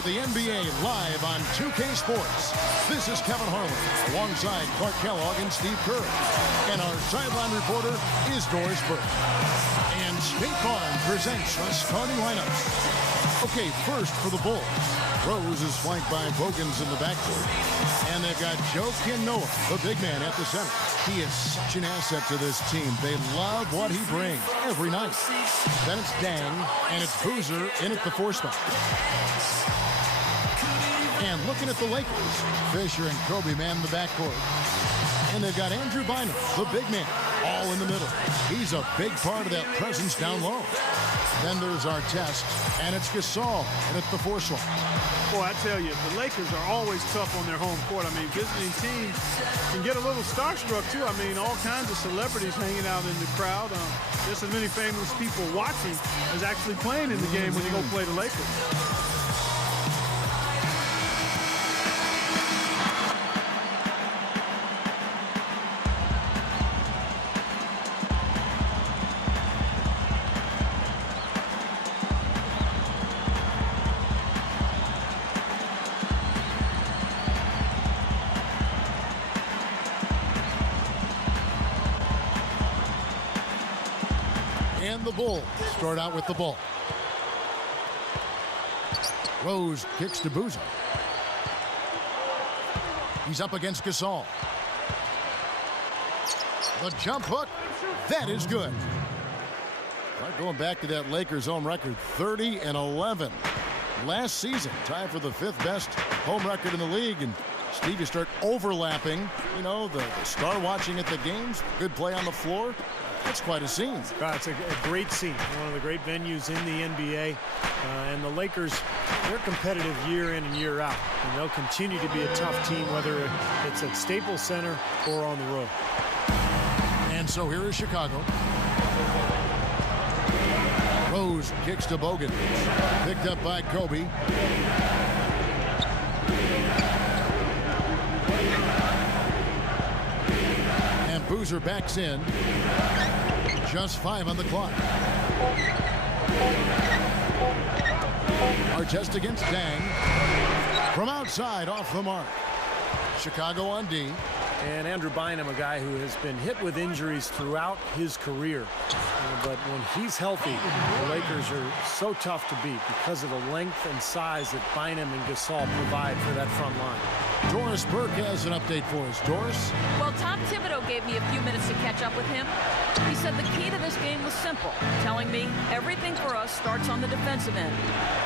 to the NBA live on 2K Sports. This is Kevin Harlan alongside Clark Kellogg and Steve Kerr. And our sideline reporter is Doris Burke. And State Farm presents the starting lineups. Okay, first for the Bulls. Rose is flanked by Bogans in the backcourt. And they've got Joakim Noah, the big man, at the center. He is such an asset to this team. They love what he brings every night. Then it's Dang, and it's Boozer in at the 4 spot. And looking at the Lakers, Fisher and Kobe man in the backcourt. And they've got Andrew Bynum, the big man, all in the middle. He's a big part of that presence down low. Then there's Artest, and it's Gasol in at the 4 slot. Boy, I tell you, the Lakers are always tough on their home court. I mean, visiting teams can get a little starstruck, too. I mean, all kinds of celebrities hanging out in the crowd. Just as many famous people watching as actually playing in the game when you go play the Lakers. And the Bulls start out with the ball. Rose kicks to Boozer. He's up against Gasol. The jump hook, that is good. Right, going back to that Lakers home record, 30-11. Last season, tied for the 5th best home record in the league. And Steve, you start overlapping, you know, the star watching at the games, good play on the floor. That's quite a scene. It's a great scene. One of the great venues in the NBA. And the Lakers, they're competitive year in and year out. And they'll continue to be a tough team, whether it's at Staples Center or on the road. And so here is Chicago. Rose kicks to Bogan. Picked up by Kobe. And Boozer backs in. Just 5 on the clock. Artest against Dang. From outside, off the mark. Chicago on D. And Andrew Bynum, a guy who has been hit with injuries throughout his career. But when he's healthy, the Lakers are so tough to beat because of the length and size that Bynum and Gasol provide for that front line. Doris Burke has an update for us. Doris? Well, Tom Thibodeau gave me a few minutes to catch up with him. He said the key to this game was simple, telling me everything for us starts on the defensive end.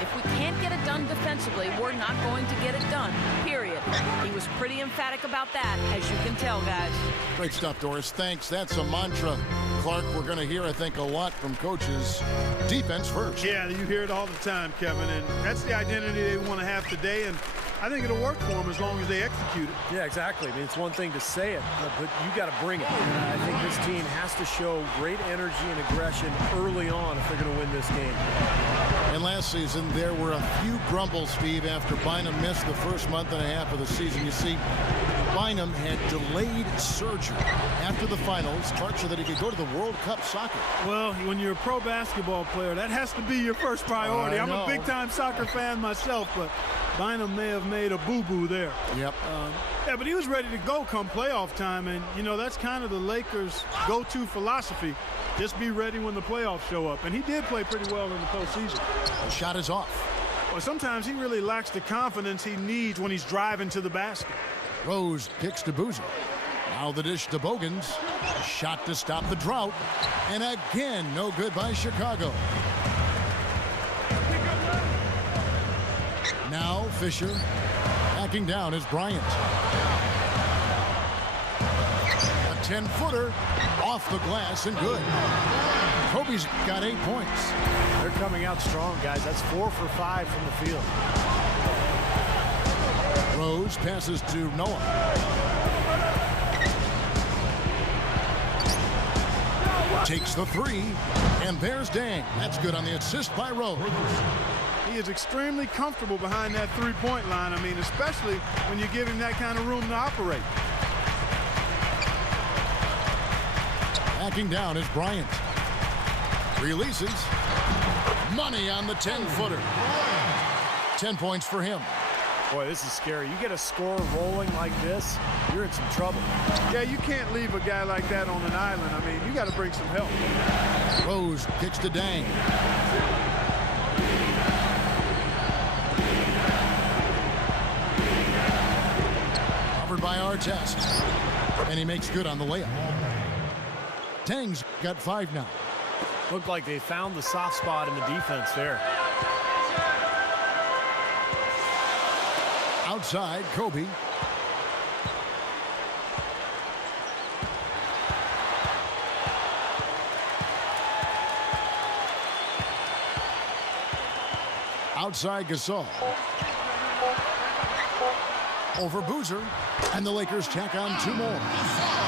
If we can't get it done defensively, we're not going to get it done, period. He was pretty emphatic about that, as you can tell, guys. Great stuff, Doris. Thanks. That's a mantra, Clark, we're going to hear, I think, a lot from coaches. Defense first. Yeah, you hear it all the time, Kevin, and that's the identity they want to have today, and I think it'll work for them as long as they execute it. Yeah, exactly. I mean, it's one thing to say it, but you got to bring it. And I think this team has to show great energy and aggression early on if they're going to win this game. And last season, there were a few grumbles, Steve, after Bynum missed the first month and a half of the season. You see, Bynum had delayed surgery after the finals, Clark, so that he could go to the World Cup soccer. Well, when you're a pro basketball player, that has to be your first priority. I'm a big-time soccer fan myself, but Bynum may have made a boo-boo there. Yep. Yeah, but he was ready to go come playoff time, and, you know, that's kind of the Lakers' go-to philosophy. Just be ready when the playoffs show up. And he did play pretty well in the postseason. The shot is off. Well, sometimes he really lacks the confidence he needs when he's driving to the basket. Rose kicks to Boozer. Now the dish to Bogans. Shot to stop the drought. And again, no good by Chicago. Now Fisher. Backing down is Bryant. A 10-footer off the glass and good. Kobe's got 8 points. They're coming out strong, guys. That's 4 for 5 from the field. Rose passes to Noah. Takes the 3, and there's Dang. That's good on the assist by Rose. He is extremely comfortable behind that three-point line. I mean, especially when you give him that kind of room to operate. Backing down is Bryant. Releases. Money on the 10-footer. 10 points for him. Boy, this is scary. You get a score rolling like this, you're in some trouble. Yeah, you can't leave a guy like that on an island. I mean, you got to bring some help. Rose kicks to Dang. Covered by Artest. And he makes good on the layup. Dang's got 5 now. Looked like they found the soft spot in the defense there. Outside, Kobe. Outside, Gasol. Over Boozer. And the Lakers tack on 2 more.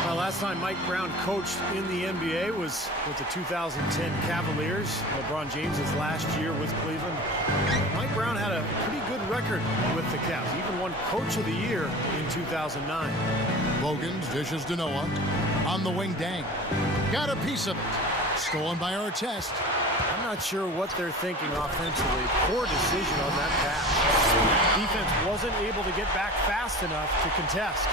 Well, last time Mike Brown coached in the NBA was with the 2010 Cavaliers. LeBron James' last year with Cleveland. Mike Brown had a pretty good record with the Cavs. Even won Coach of the Year in 2009. Bogans dishes to Noah. On the wing, Dang. Got a piece of it. Stolen by Artest. I'm not sure what they're thinking offensively. Poor decision on that pass. Defense wasn't able to get back fast enough to contest.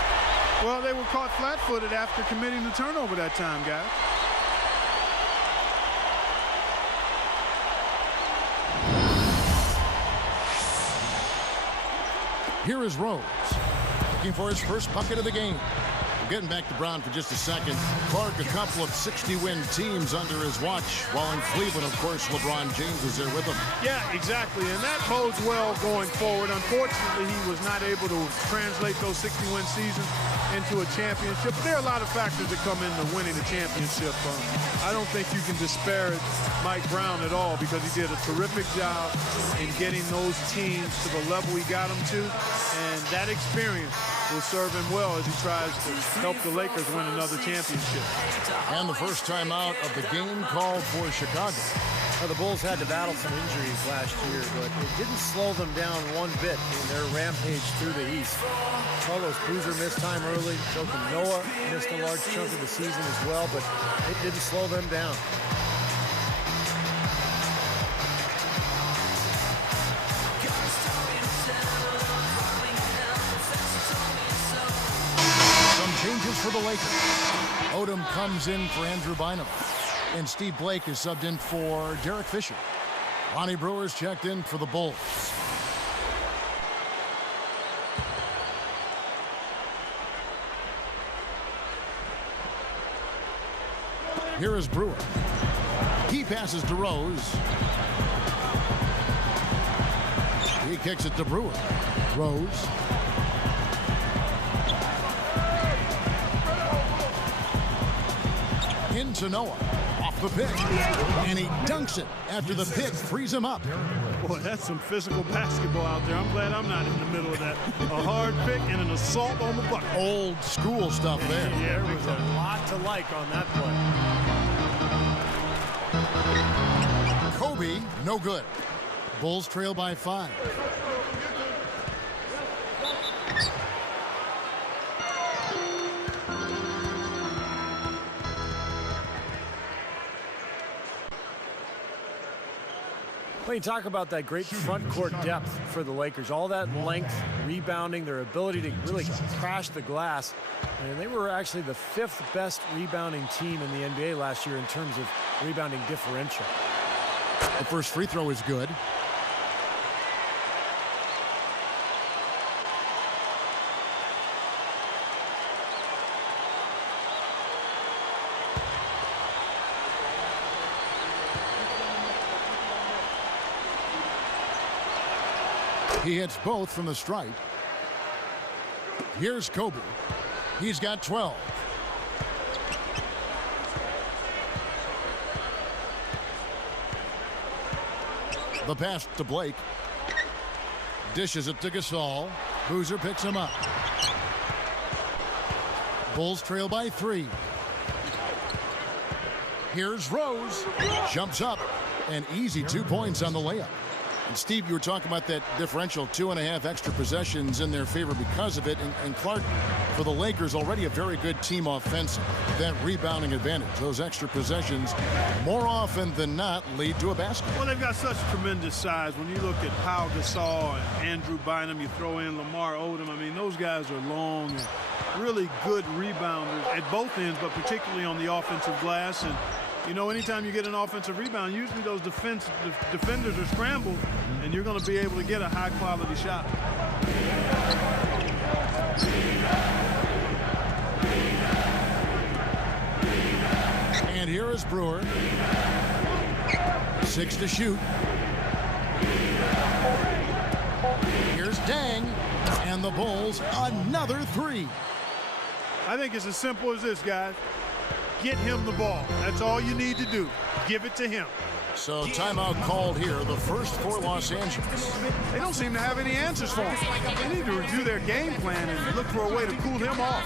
Well, they were caught flat-footed after committing the turnover that time, guys. Here is Rose, looking for his first bucket of the game. We're getting back to Brown for just a second. Clark, a couple of 60-win teams under his watch, while in Cleveland, of course, LeBron James was there with him. Yeah, exactly, and that bodes well going forward. Unfortunately, he was not able to translate those 60-win seasons into a championship. But there are a lot of factors that come into winning a championship. I don't think you can disparage Mike Brown at all because he did a terrific job in getting those teams to the level he got them to, and that experience will serve him well as he tries to help the Lakers win another championship. And the first time out of the game called for Chicago. Well, the Bulls had to battle some injuries last year, but it didn't slow them down one bit in their rampage through the East. Carlos Boozer missed time early. Joakim Noah missed a large chunk of the season as well, but it didn't slow them down. Changes for the Lakers. Odom comes in for Andrew Bynum. And Steve Blake is subbed in for Derek Fisher. Lonnie Brewer's checked in for the Bulls. Here is Brewer. He passes to Rose. He kicks it to Brewer. Rose. Into Noah, off the pick, and he dunks it after the pick frees him up. Boy, that's some physical basketball out there. I'm glad I'm not in the middle of that. A hard pick and an assault on the bucket. Old school stuff there. Yeah, there was a lot to like on that play. Kobe, no good. Bulls trail by 5. Well, you talk about that great front court depth for the Lakers. All that length, rebounding, their ability to really crash the glass. And they were actually the 5th best rebounding team in the NBA last year in terms of rebounding differential. The first free throw is good. He hits both from the stripe. Here's Kobe. He's got 12. The pass to Blake. Dishes it to Gasol. Boozer picks him up. Bulls trail by 3. Here's Rose. Jumps up. An easy 2 points on the layup. And Steve, you were talking about that differential, 2.5 extra possessions in their favor because of it. And Clark, for the Lakers, already a very good team offensive. That rebounding advantage, those extra possessions, more often than not, lead to a basket. Well, they've got such tremendous size. When you look at Pau Gasol and Andrew Bynum, you throw in Lamar Odom. I mean, those guys are long and really good rebounders at both ends, but particularly on the offensive glass. And you know, anytime you get an offensive rebound, usually those defenders are scrambled, and you're going to be able to get a high-quality shot. And here is Brewer. 6 to shoot. Here's Deng, and the Bulls another 3. I think it's as simple as this, guys. Get him the ball. That's all you need to do. Give it to him. So timeout called here, the first for Los Angeles. They don't seem to have any answers for him. They need to review their game plan and look for a way to cool him off.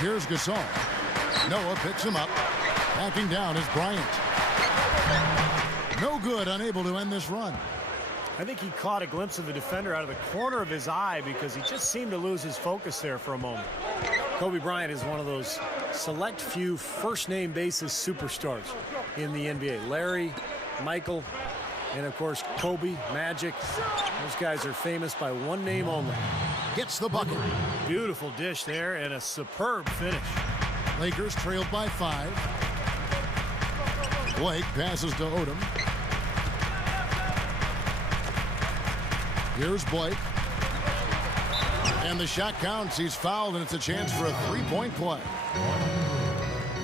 Here's Gasol. Noah picks him up. Backing down is Bryant. No good, unable to end this run. I think he caught a glimpse of the defender out of the corner of his eye because he just seemed to lose his focus there for a moment. Kobe Bryant is one of those select few first-name basis superstars in the NBA. Larry, Michael, and of course Kobe, Magic. Those guys are famous by one name only. Gets the bucket. Beautiful dish there and a superb finish. Lakers trailed by 5. Blake passes to Odom. Here's Blake. And the shot counts. He's fouled, and it's a chance for a three-point play.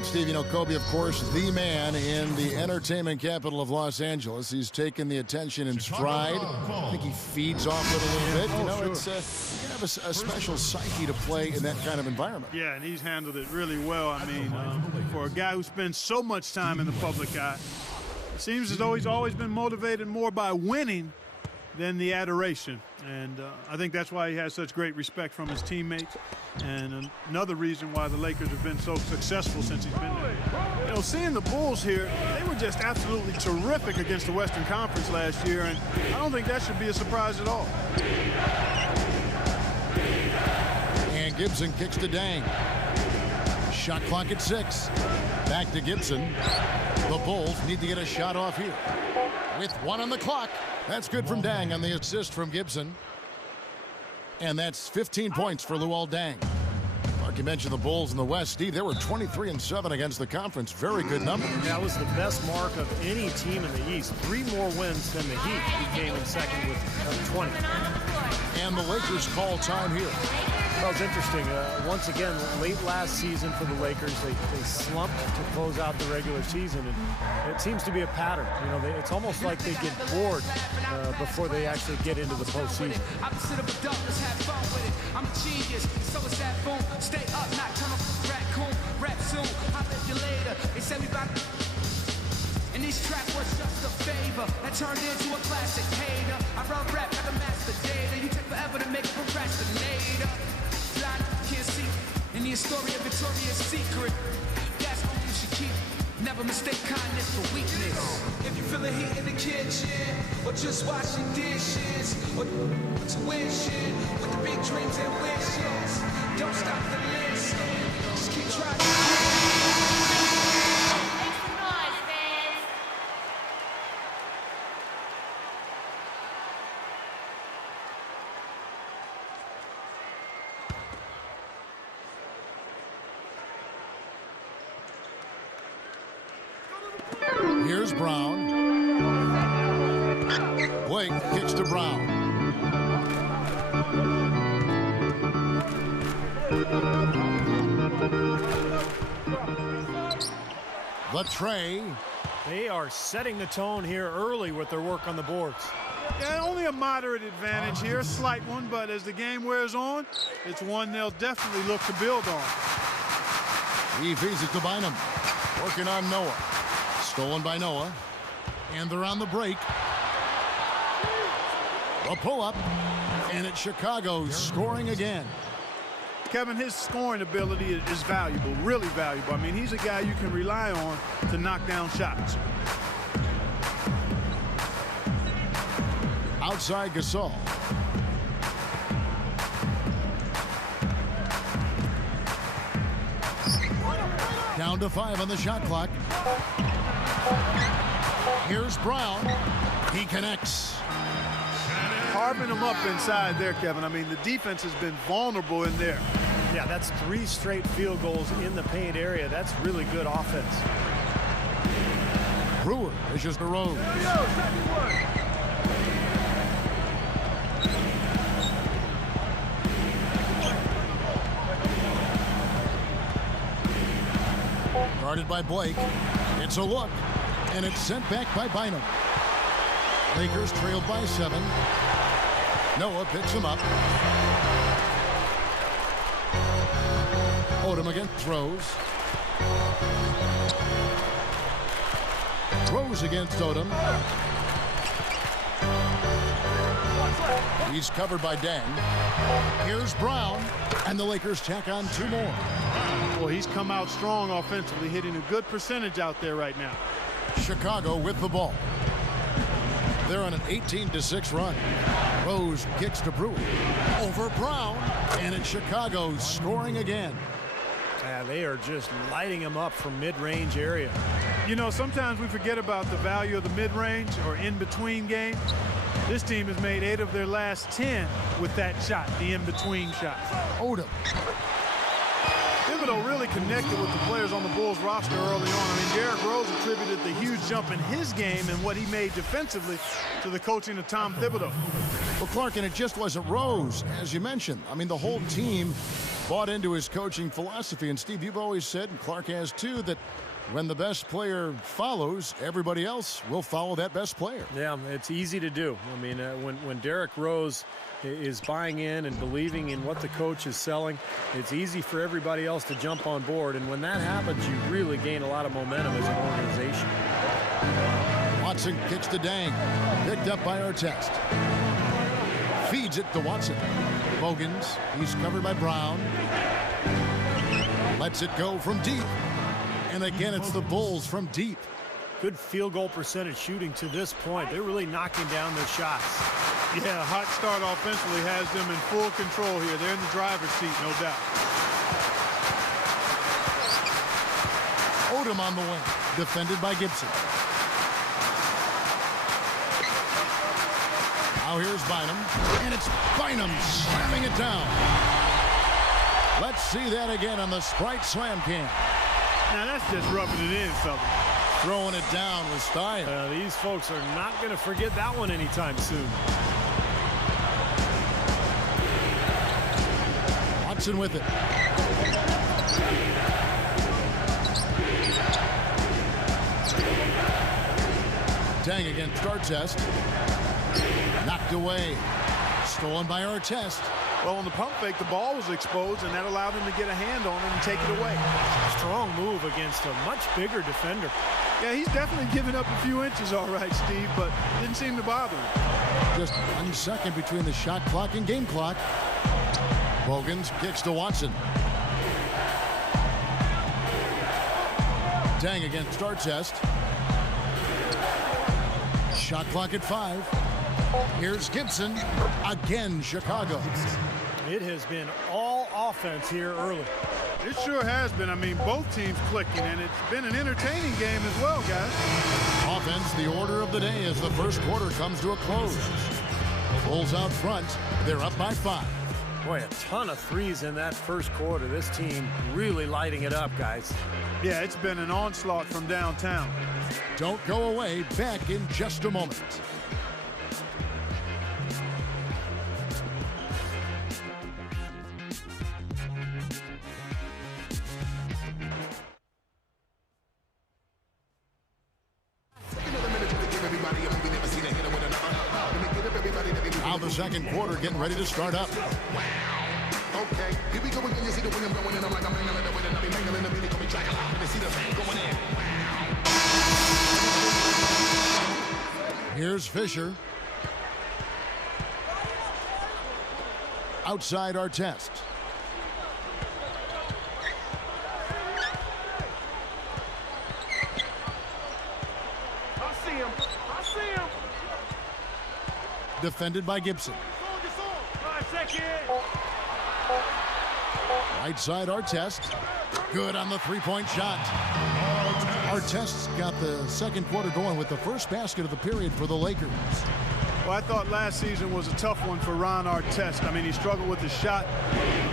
Steve, you know, Kobe, of course, the man in the entertainment capital of Los Angeles. He's taken the attention in stride. I think he feeds off it a little bit. You know, it's you have a special psyche to play in that kind of environment. Yeah, and he's handled it really well. I mean, for a guy who spends so much time in the public eye, it seems as though he's always been motivated more by winning than the adoration. And I think that's why he has such great respect from his teammates, and another reason why the Lakers have been so successful since he's been there. You know, seeing the Bulls here, they were just absolutely terrific against the Western Conference last year, and I don't think that should be a surprise at all. And Gibson kicks to Deng. Shot clock at 6. Back to Gibson. The Bulls need to get a shot off here. With 1 on the clock. That's good from Deng on the assist from Gibson. And that's 15 points for Luol Deng. Mark, you mentioned the Bulls in the West. Steve, they were 23-7 against the conference. Very good number. That was the best mark of any team in the East. 3 more wins than the Heat, who came in second with 20. And the Lakers call time here. Well, it's interesting. Once again, late last season for the Lakers, they slumped to close out the regular season, and it seems to be a pattern. You know, it's almost like they get bored before they actually get into the postseason. I'm a genius, so is that boom. Stay up, not turn off raccoon. Rap soon, I'll let you later. They said we about. And this track was just a favor that turned into a classic hater. I run rap like a master data. You take forever to make a procrastinator. Blind, can't see. And the story of Victoria's Secret. That's all you should keep. Never mistake kindness for weakness. If you feel the heat in the kitchen, or just washing dishes, or tuition with the big dreams and wishes, don't stop the list. Just Here's Brown. Blake kicks to Brown. The tray. They are setting the tone here early with their work on the boards. Yeah, only a moderate advantage here, a slight one, but as the game wears on, it's one they'll definitely look to build on. He feeds it to Bynum. Working on Noah. Stolen by Noah. And they're on the break. A pull-up. And it's Chicago scoring again. Kevin, his scoring ability is valuable, really valuable. I mean, he's a guy you can rely on to knock down shots. Outside Gasol. Down to 5 on the shot clock. Here's Brown. He connects. Carving him up inside there, Kevin. I mean, the defense has been vulnerable in there. Yeah, that's 3 straight field goals in the paint area. That's really good offense. Brewer is just a Rose. Guarded by Blake. It's a look, and it's sent back by Bynum. Lakers trailed by 7. Noah picks him up. Odom against Rose. Rose against Odom. He's covered by Deng. Here's Brown, and the Lakers tack on 2 more. Well, he's come out strong offensively, hitting a good percentage out there right now. Chicago with the ball. They're on an 18-6 run. Rose kicks to Brewer. Over Brown, and it's Chicago scoring again. Yeah, they are just lighting them up from mid-range area. You know, sometimes we forget about the value of the mid-range or in-between game. This team has made 8 of their last 10 with that shot, the in-between shot. Odom. Thibodeau really connected with the players on the Bulls roster early on. I mean, Derrick Rose attributed the huge jump in his game and what he made defensively to the coaching of Tom Thibodeau. Well, Clark, and it just wasn't Rose, as you mentioned. I mean, the whole team bought into his coaching philosophy. And, Steve, you've always said, and Clark has too, that when the best player follows, everybody else will follow that best player. Yeah, it's easy to do. I mean, when Derrick Rose is buying in and believing in what the coach is selling, it's easy for everybody else to jump on board. And when that happens, you really gain a lot of momentum as an organization. Watson kicks to Deng. Picked up by Artest. Feeds it to Watson. Bogans, he's covered by Brown. Lets it go from deep. And again, it's the Bulls from deep. Good field goal percentage shooting to this point. They're really knocking down their shots. Yeah, hot start offensively has them in full control here. They're in the driver's seat, no doubt. Odom on the wing, defended by Gibson. Now here's Bynum, and it's Bynum slamming it down. Let's see that again on the Sprite Slam Cam. Now that's just rubbing it in, fella. Throwing it down with style. These folks are not going to forget that one anytime soon. Watson with it. Deng against Artest. Knocked away. Stolen by Artest. Well, on the pump fake, the ball was exposed, and that allowed him to get a hand on it and take it away. Strong move against a much bigger defender. Yeah, he's definitely given up a few inches, all right, Steve, but didn't seem to bother him. Just 1 second between the shot clock and game clock. Bogans kicks to Watson. Deng against Artest. Shot clock at 5. Here's Gibson. Again, Chicago. It has been all offense here early. It sure has been. I mean, both teams clicking, and it's been an entertaining game as well, guys. Offense, the order of the day as the first quarter comes to a close. Bulls out front. They're up by 5. Boy, a ton of threes in that first quarter. This team really lighting it up, guys. Yeah, it's been an onslaught from downtown. Don't go away. Back in just a moment. Now the second quarter getting ready to start up. Okay, here we go again. You see the wind going in. I'm like, I'm mangling it with it. I'll be mangling the beat. Come and track it out. You see the fan going in. Here's Fisher. Outside Artest. I see him. I see him. Defended by Gibson. Right side Artest. Good on the three-point shot. Artest's got the second quarter going with the first basket of the period for the Lakers. Well, I thought last season was a tough one for Ron Artest. I mean, he struggled with the shot.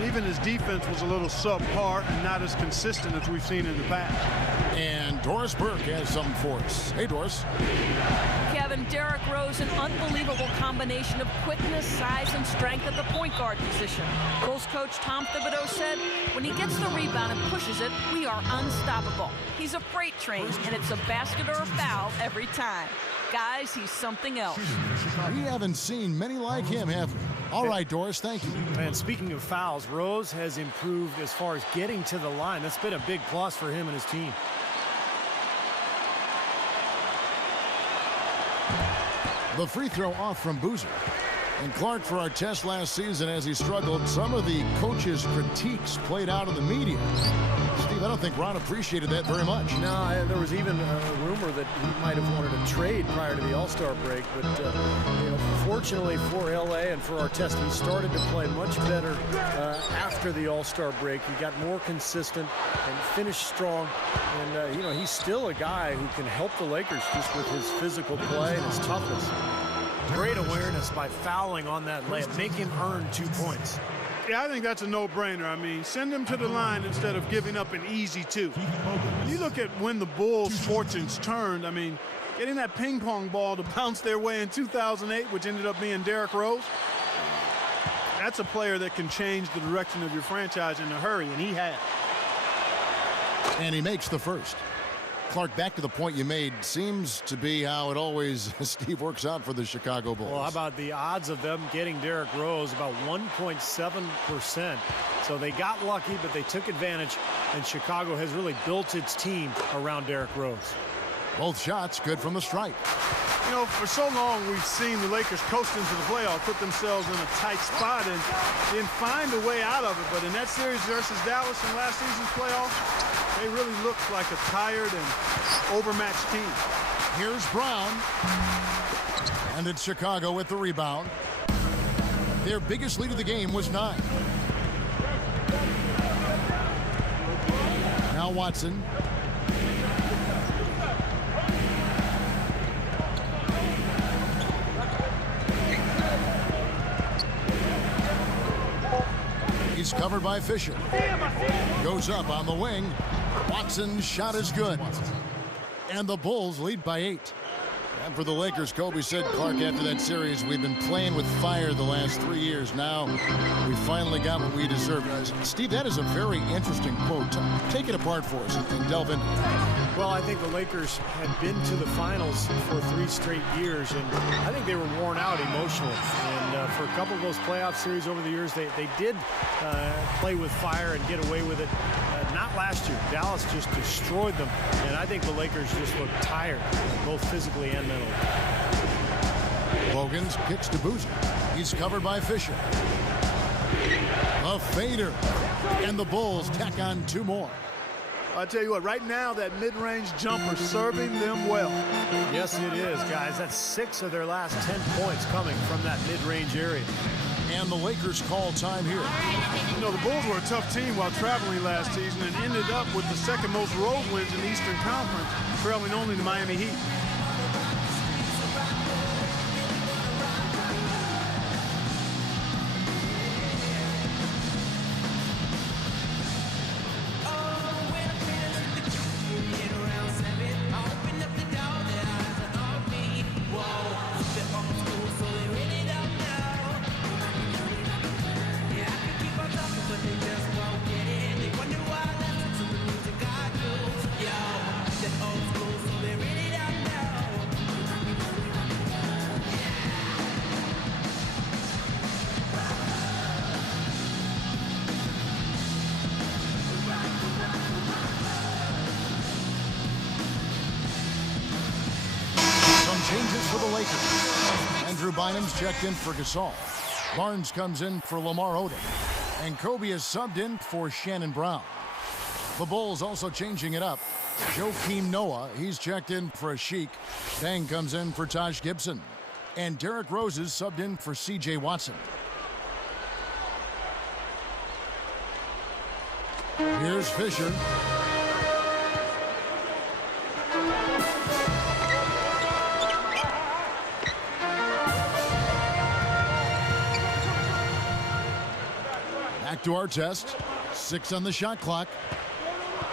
Even his defense was a little subpar and not as consistent as we've seen in the past. And Doris Burke has something for us. Hey, Doris. Kevin, Derrick Rose, an unbelievable combination of quickness, size, and strength at the point guard position. Bulls coach Tom Thibodeau said, when he gets the rebound and pushes it, we are unstoppable. He's a freight train, and it's a basket or a foul every time. Guys, he's something else. We haven't seen many like him, have we? All right, Doris, thank you. And speaking of fouls, Rose has improved as far as getting to the line. That's been a big plus for him and his team. The free throw off from Boozer. And Clark, for Artest last season as he struggled, some of the coaches' critiques played out in the media. Steve, I don't think Ron appreciated that very much. No, there was even a rumor that he might have wanted to trade prior to the All-Star break. But, you know, fortunately for L.A. and for Artest, he started to play much better after the All-Star break. He got more consistent and finished strong. And, you know, he's still a guy who can help the Lakers just with his physical play and his toughness. Great awareness by fouling on that layup. Make him earn 2 points. Yeah, I think that's a no-brainer. I mean, send him to the line instead of giving up an easy two. You look at when the Bulls' fortunes turned, I mean, getting that ping pong ball to bounce their way in 2008, which ended up being Derrick Rose, that's a player that can change the direction of your franchise in a hurry, and he has. And he makes the first. Clark, back to the point you made, seems to be how it always, Steve, works out for the Chicago Bulls. Well, how about the odds of them getting Derrick Rose? About 1.7%. So they got lucky, but they took advantage, and Chicago has really built its team around Derrick Rose. Both shots good from the stripe. You know, for so long we've seen the Lakers coast into the playoffs, put themselves in a tight spot, and then find a way out of it. But in that series versus Dallas in last season's playoffs, they really looked like a tired and overmatched team. Here's Brown. And it's Chicago with the rebound. Their biggest lead of the game was 9. Now Watson. He's covered by Fisher. Goes up on the wing. Watson's shot is good. And the Bulls lead by 8. And for the Lakers, Kobe said, Clark, after that series, we've been playing with fire the last 3 years. Now we finally got what we deserve. Steve, that is a very interesting quote. Take it apart for us and delve into it. Well, I think the Lakers had been to the finals for 3 straight years, and I think they were worn out emotionally. And for a couple of those playoff series over the years, they did play with fire and get away with it. Not last year. Dallas just destroyed them, and I think the Lakers just look tired, both physically and mentally. Logan's kicks to Boozer. He's covered by Fisher. A fader. And the Bulls tack on 2 more. I tell you what, right now that mid-range jumper serving them well. Yes, it is, guys. That's 6 of their last 10 points coming from that mid-range area. And the Lakers call time here. You know, the Bulls were a tough team while traveling last season and ended up with the second most road wins in the Eastern Conference, trailing only the Miami Heat. changes for the Lakers. Andrew Bynum's checked in for Gasol. Barnes comes in for Lamar Odom. And Kobe is subbed in for Shannon Brown. The Bulls also changing it up. Joakim Noah, he's checked in for Ashik. Deng comes in for Taj Gibson. And Derrick Rose is subbed in for C.J. Watson. Here's Fisher. Back to Artest. 6 on the shot clock.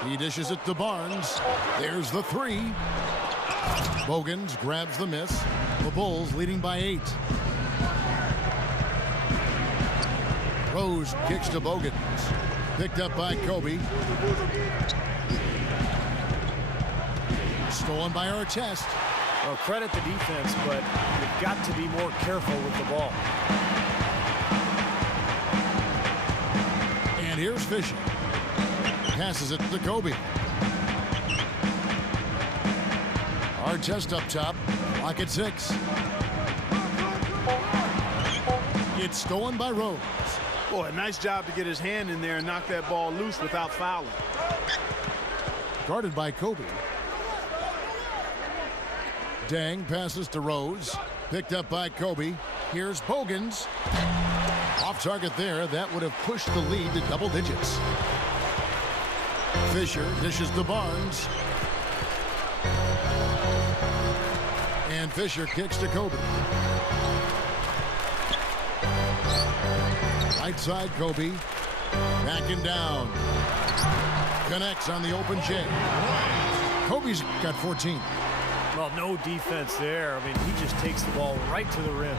He dishes it to Barnes. There's the 3. Bogans grabs the miss. The Bulls leading by 8. Rose kicks to Bogans. Picked up by Kobe. Stolen by Artest. Well, credit the defense, but you've got to be more careful with the ball. And here's Fisher. Passes it to Kobe. Artest up top. Lock at 6. It's stolen by Rose. Boy, a nice job to get his hand in there and knock that ball loose without fouling. Guarded by Kobe. Deng passes to Rose. Picked up by Kobe. Here's Bogans. Off target there. That would have pushed the lead to double digits. Fisher dishes to Barnes. And Fisher kicks to Kobe. Right side, Kobe. Backing down. Connects on the open J. Kobe's got 14. Well, no defense there. I mean, he just takes the ball right to the rim.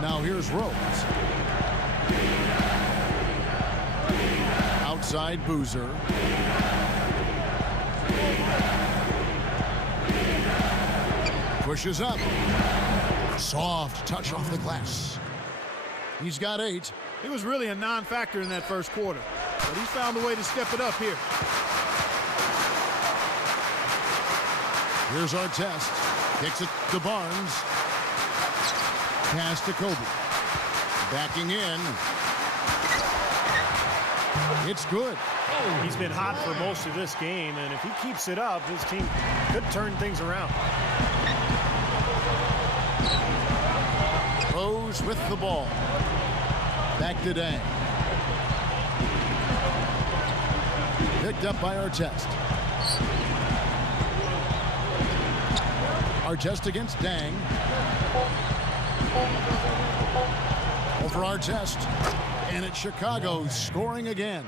Now here's Rose. Outside Boozer. Pushes up. Soft touch off the glass. He's got 8. He was really a non-factor in that first quarter, but he found a way to step it up here. Here's Artest. Kicks it to Barnes. Pass to Kobe. Backing in. It's good. He's been hot for most of this game, and if he keeps it up, his team could turn things around. Rose with the ball. Back to Deng. Picked up by Artest. Artest against Deng. Over Artest. And it's Chicago scoring again.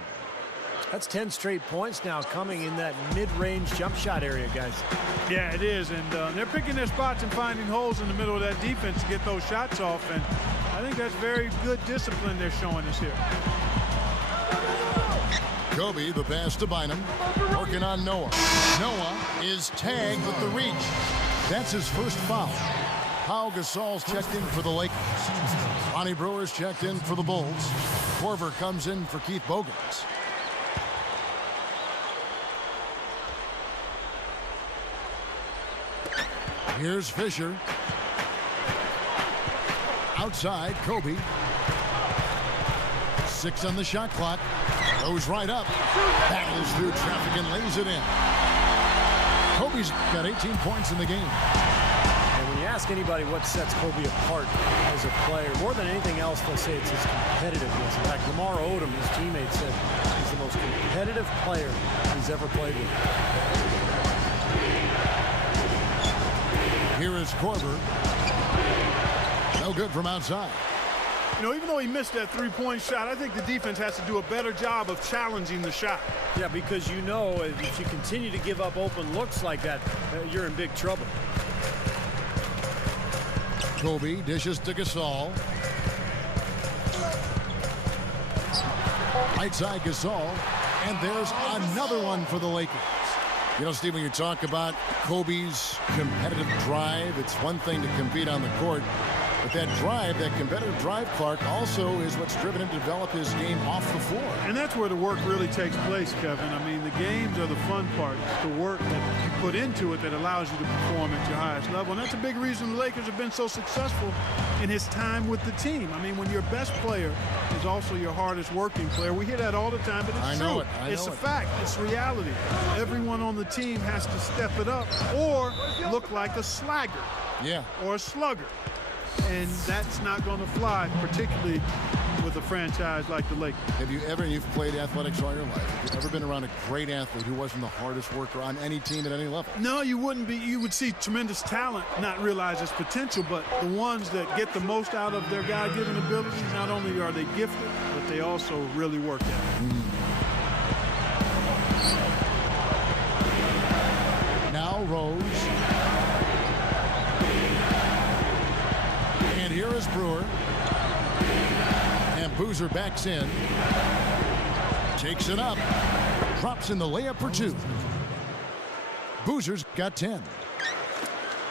That's 10 straight points now coming in that mid-range jump shot area, guys. Yeah, it is, and they're picking their spots and finding holes in the middle of that defense to get those shots off, and I think that's very good discipline they're showing us here. Kobe, the pass to Bynum, working on Noah. Noah is tagged with the reach. That's his first foul. Pau Gasol's checked in for the Lakers. Lonnie Brewer's checked in for the Bulls. Korver comes in for Keith Bogans. Here's Fisher. Outside, Kobe. 6 on the shot clock. Goes right up. Battles through traffic and lays it in. Kobe's got 18 points in the game. And when you ask anybody what sets Kobe apart as a player, more than anything else, they'll say it's his competitiveness. In fact, Lamar Odom, his teammate, said he's the most competitive player he's ever played with. Here is Korver. No good from outside. You know, even though he missed that three-point shot, I think the defense has to do a better job of challenging the shot. Yeah, because you know if you continue to give up open looks like that, you're in big trouble. Kobe dishes to Gasol. Right side Gasol. And there's another one for the Lakers. You know, Steve, when you talk about Kobe's competitive drive, it's one thing to compete on the court. But that drive, that competitive drive, Clark, also is what's driven him to develop his game off the floor. And that's where the work really takes place, Kevin. I mean, the games are the fun part. It's the work that you put into it that allows you to perform at your highest level. And that's a big reason the Lakers have been so successful in his time with the team. I mean, when your best player is also your hardest working player, we hear that all the time, but it's true. It's a fact. It's reality. Everyone on the team has to step it up or look like a slagger. Yeah. Or a slugger. And that's not going to fly, particularly with a franchise like the Lakers. Have you ever, you've played athletics all your life, have you ever been around a great athlete who wasn't the hardest worker on any team at any level? No, you wouldn't be. You would see tremendous talent not realize its potential, but the ones that get the most out of their God-given abilities, not only are they gifted, but they also really work at it. Now Rose. And here is Brewer. And Boozer backs in. Takes it up. Drops in the layup for two. Boozer's got 10.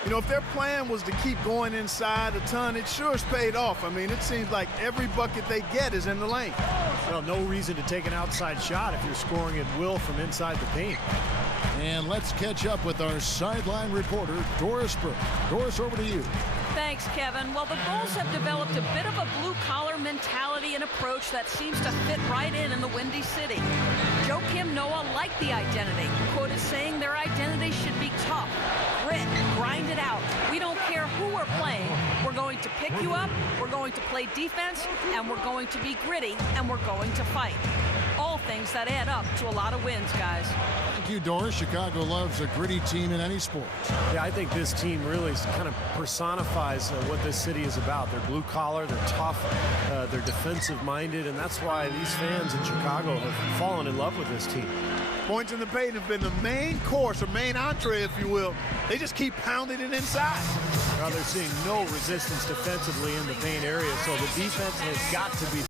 You know, if their plan was to keep going inside a ton, it sure has paid off. I mean, it seems like every bucket they get is in the lane. Well, no reason to take an outside shot if you're scoring at will from inside the paint. And let's catch up with our sideline reporter, Doris Burke. Doris, over to you. Thanks, Kevin. Well, the Bulls have developed a bit of a blue-collar mentality and approach that seems to fit right in the Windy City. Joakim Noah liked the identity, quoted saying their identity should be tough, grit, grind it out. We don't care who we're playing. We're going to pick you up, we're going to play defense, and we're going to be gritty, and we're going to fight. All things that add up to a lot of wins, guys. Thank you, Doris. Chicago loves a gritty team in any sport. Yeah, I think this team really kind of personifies what this city is about. They're blue collar, they're tough, they're defensive minded, and that's why these fans in Chicago have fallen in love with this team. Points in the paint have been the main course or main entree, if you will. They just keep pounding it inside. Well, they're seeing no resistance defensively in the paint area, so the defense has got to be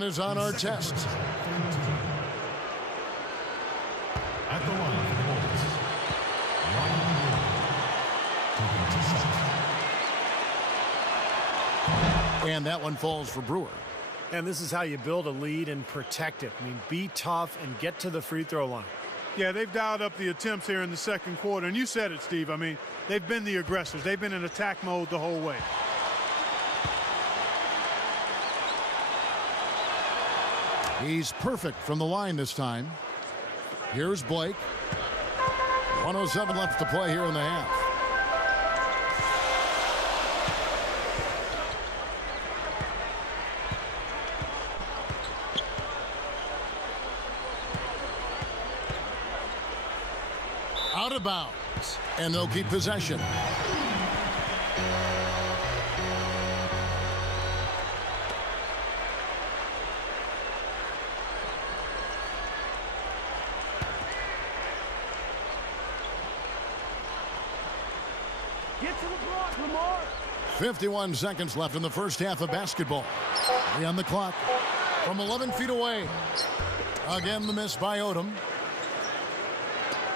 one is on our test. At the line for the Bulls, Ryan Brewer, taking 2 shots. And that one falls for Brewer. And this is how you build a lead and protect it. I mean, be tough and get to the free throw line. Yeah, they've dialed up the attempts here in the second quarter. And you said it, Steve. I mean, they've been the aggressors. They've been in attack mode the whole way. He's perfect from the line this time. Here's Blake. 1:07 left to play here in the half. Out of bounds, and they'll keep possession. Get to the block, Lamar. 51 seconds left in the first half of basketball. 3 on the clock from 11 feet away. Again, the miss by Odom.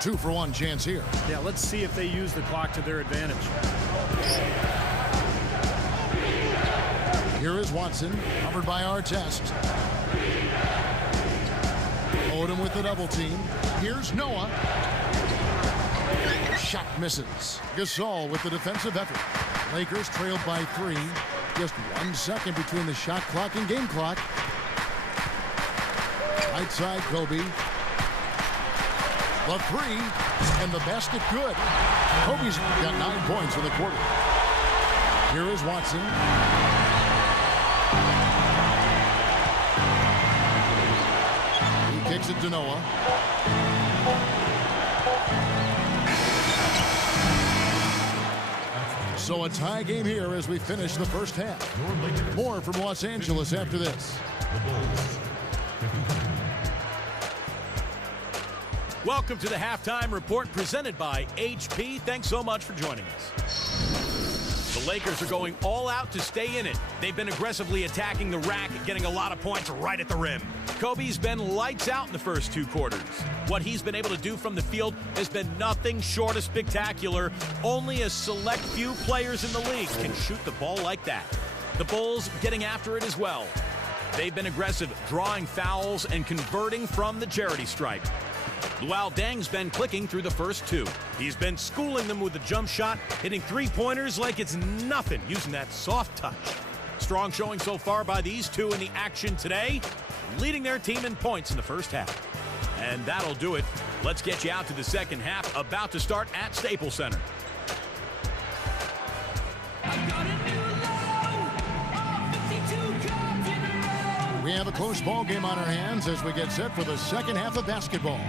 2-for-1 chance here. Yeah, let's see if they use the clock to their advantage. Here is Watson, covered by Artest. Odom with the double team. Here's Noah. Shot misses. Gasol with the defensive effort. Lakers trailed by 3. Just 1 second between the shot clock and game clock. Right side, Kobe. The 3, and the basket good. Kobe's got 9 points in the quarter. Here is Watson. He kicks it to Noah. So a tie game here as we finish the first half. More from Los Angeles after this. The Bulls, 55. Welcome to the Halftime Report presented by HP. Thanks so much for joining us. The Lakers are going all out to stay in it. They've been aggressively attacking the rack, getting a lot of points right at the rim. Kobe's been lights out in the first 2 quarters. What he's been able to do from the field has been nothing short of spectacular. Only a select few players in the league can shoot the ball like that. The Bulls getting after it as well. They've been aggressive, drawing fouls and converting from the charity stripe. Luol Deng's been clicking through the first 2. He's been schooling them with a jump shot, hitting 3-pointers like it's nothing, using that soft touch. Strong showing so far by these 2 in the action today, leading their team in points in the first half. And that'll do it. Let's get you out to the second half, about to start at Staples Center. We have a close ball game on our hands as we get set for the second half of basketball.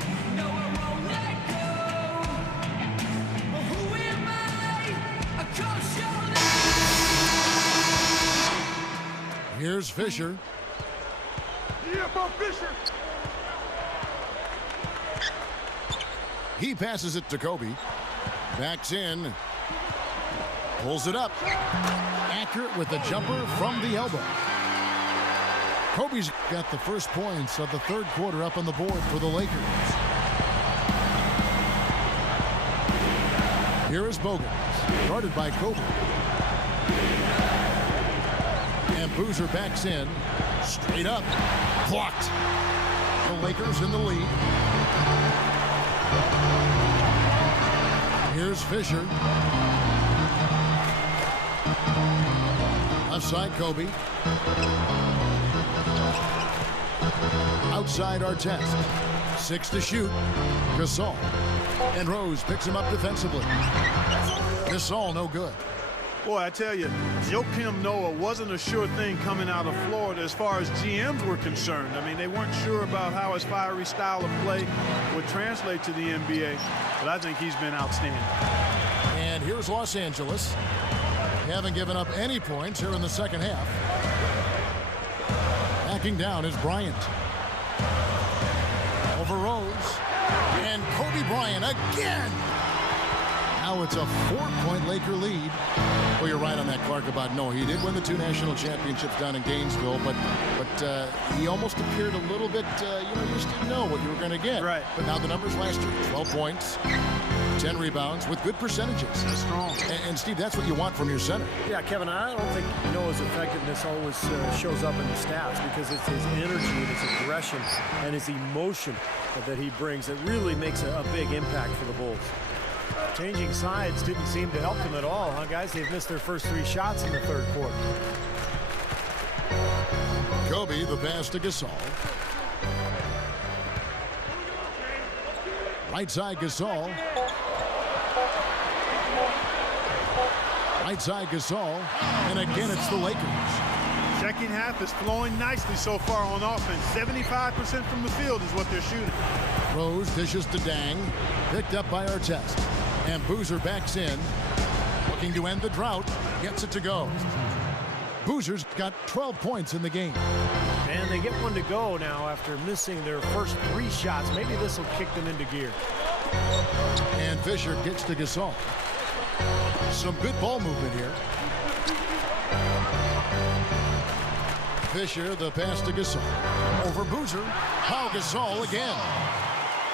Here's Fisher. Yeah, Bo Fisher. He passes it to Kobe. Backs in. Pulls it up. Accurate with the jumper from the elbow. Kobe's got the first points of the third quarter up on the board for the Lakers. Here is Bogans, guarded by Kobe. And Boozer backs in, straight up, blocked. The Lakers in the lead. Here's Fisher. Left side, Kobe. Outside Artest. 6 to shoot. Gasol. And Rose picks him up defensively. Gasol no good. Boy, I tell you, Joakim Noah wasn't a sure thing coming out of Florida as far as GMs were concerned. I mean, they weren't sure about how his fiery style of play would translate to the NBA, but I think he's been outstanding. And here's Los Angeles. They haven't given up any points here in the second half. Backing down is Bryant. Over Rose. And Kobe Bryant again. Now it's a 4-point Laker lead. Well, you're right on that, Clark, about no. He did win the 2 national championships down in Gainesville, but he almost appeared a little bit, you just didn't know what you were going to get. Right. But now the numbers last year, 12 points, 10 rebounds with good percentages. That's strong. And Steve, that's what you want from your center. Yeah, Kevin, I don't think Noah's effectiveness always shows up in the stats because it's his energy and his aggression and his emotion that he brings that really makes a big impact for the Bulls. Changing sides didn't seem to help them at all, huh, guys? They've missed their first 3 shots in the third quarter. Kobe, the pass to Gasol. Right side, Gasol. Right side, Gasol. And again, it's the Lakers. Second half is flowing nicely so far on offense. 75% from the field is what they're shooting. Rose dishes to Dang. Picked up by Artest. And Boozer backs in. Looking to end the drought. Gets it to go. Boozer's got 12 points in the game. And they get one to go now after missing their first 3 shots. Maybe this will kick them into gear. And Fisher gets to Gasol. Some good ball movement here. Fisher, the pass to Gasol. Over Boozer. Pau Gasol again.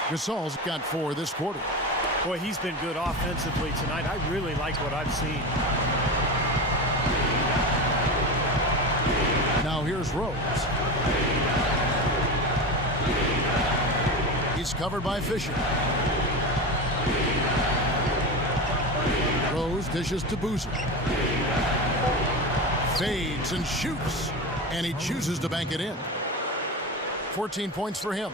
Gasol's got 4 this quarter. Boy, he's been good offensively tonight. I really like what I've seen. Now here's Rose. He's covered by Fisher. Rose dishes to Boozer. Fades and shoots. And he chooses to bank it in. 14 points for him.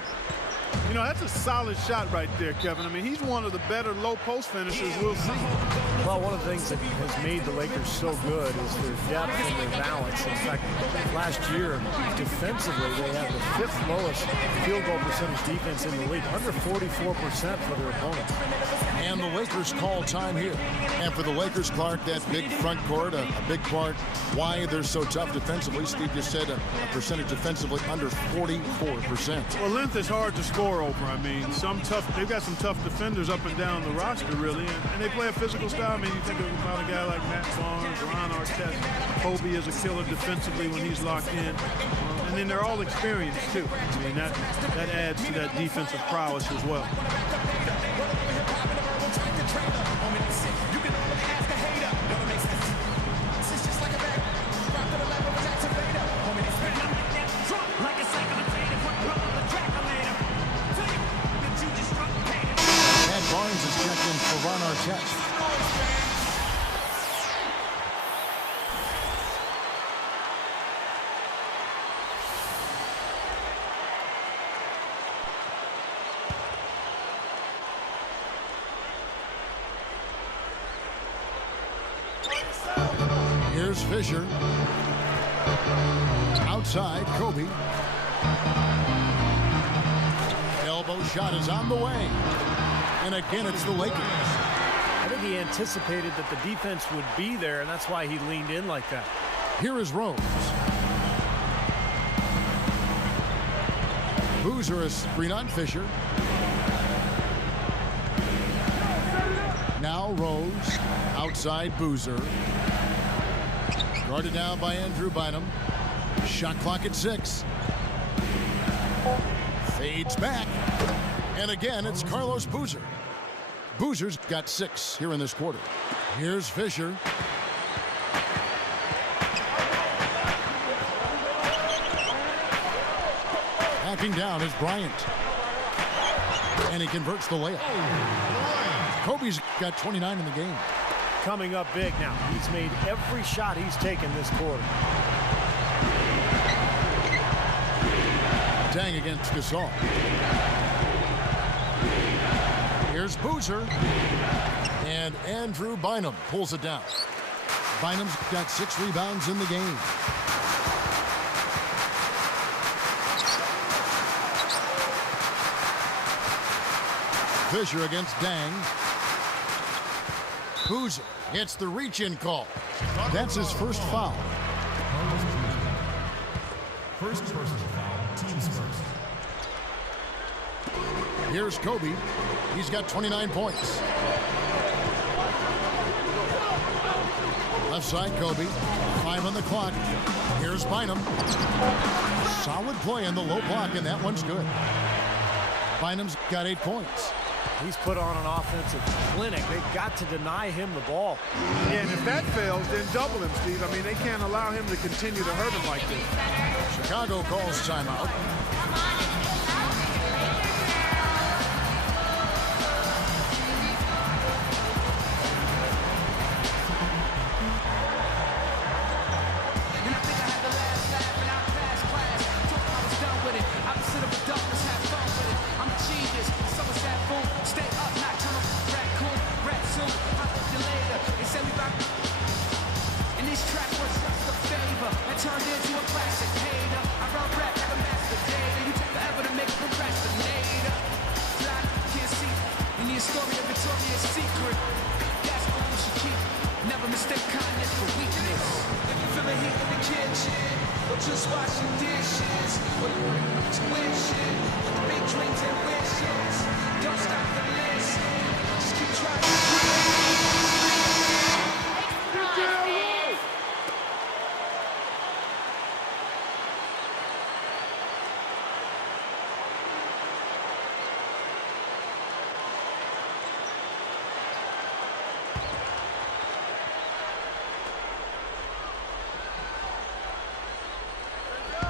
That's a solid shot right there, Kevin. I mean, he's one of the better low post finishers we'll see. Well, one of the things that has made the Lakers so good is their depth and their balance. In fact, last year, defensively, they had the 5th lowest field goal percentage defense in the league, under 44% for their opponents. And the Lakers call time here. And for the Lakers, Clark, that big front court, a big part why they're so tough defensively. Steve just said a percentage defensively under 44%. Well, length is hard to score over. I mean, they've got some tough defenders up and down the roster, really, and they play a physical style. I mean, you think about a guy like Matt Barnes, Ron Artest. Kobe is a killer defensively when he's locked in. And then they're all experienced, too. I mean, that adds to that defensive prowess as well. Barnes is checked in for Ron Artest. Here's Fisher. Outside, Kobe. Elbow shot is on the way. And again, it's the Lakers. I think he anticipated that the defense would be there, and that's why he leaned in like that. Here is Rose. Boozer is screen on Fisher. Now Rose. Outside Boozer. Guarded down by Andrew Bynum. Shot clock at 6. Fades back. And again, it's Carlos Boozer. Boozer's got 6 here in this quarter. Here's Fisher. Backing down is Bryant. And he converts the layup. Kobe's got 29 in the game. Coming up big now. He's made every shot he's taken this quarter. Dang against Gasol. Here's Boozer. And Andrew Bynum pulls it down. Bynum's got 6 rebounds in the game. Fisher against Dang. Boozer gets the reach-in call. That's his first foul. First personal foul, team's first. Here's Kobe. He's got 29 points. Left side, Kobe. 5 on the clock. Here's Bynum. Solid play in the low block, and that one's good. Bynum's got 8 points. He's put on an offensive clinic. They've got to deny him the ball. Yeah, and if that fails, then double him, Steve. I mean, they can't allow him to continue to hurt him like this. Chicago calls timeout. And I think I had the last laugh when I passed class. Told them I was done with it. Opposite of a duck, let's have fun with it. I'm a genius, so is that fool. Stay up, nocturnal, raccoon, rap soon. I'll help you later. They said we about. And this track was just a favor that turned into a classic. Hater, I run rap like a master data. You take forever to make a procrastinator. Fly, can't see. You need a story of Victoria's Secret. That's all you should keep. Never mistake kindness for weakness. If you feel the heat in the kitchen, or just washing dishes, or you want to wishing, with the big dreams and wishes, don't stop to listen. Just keep trying.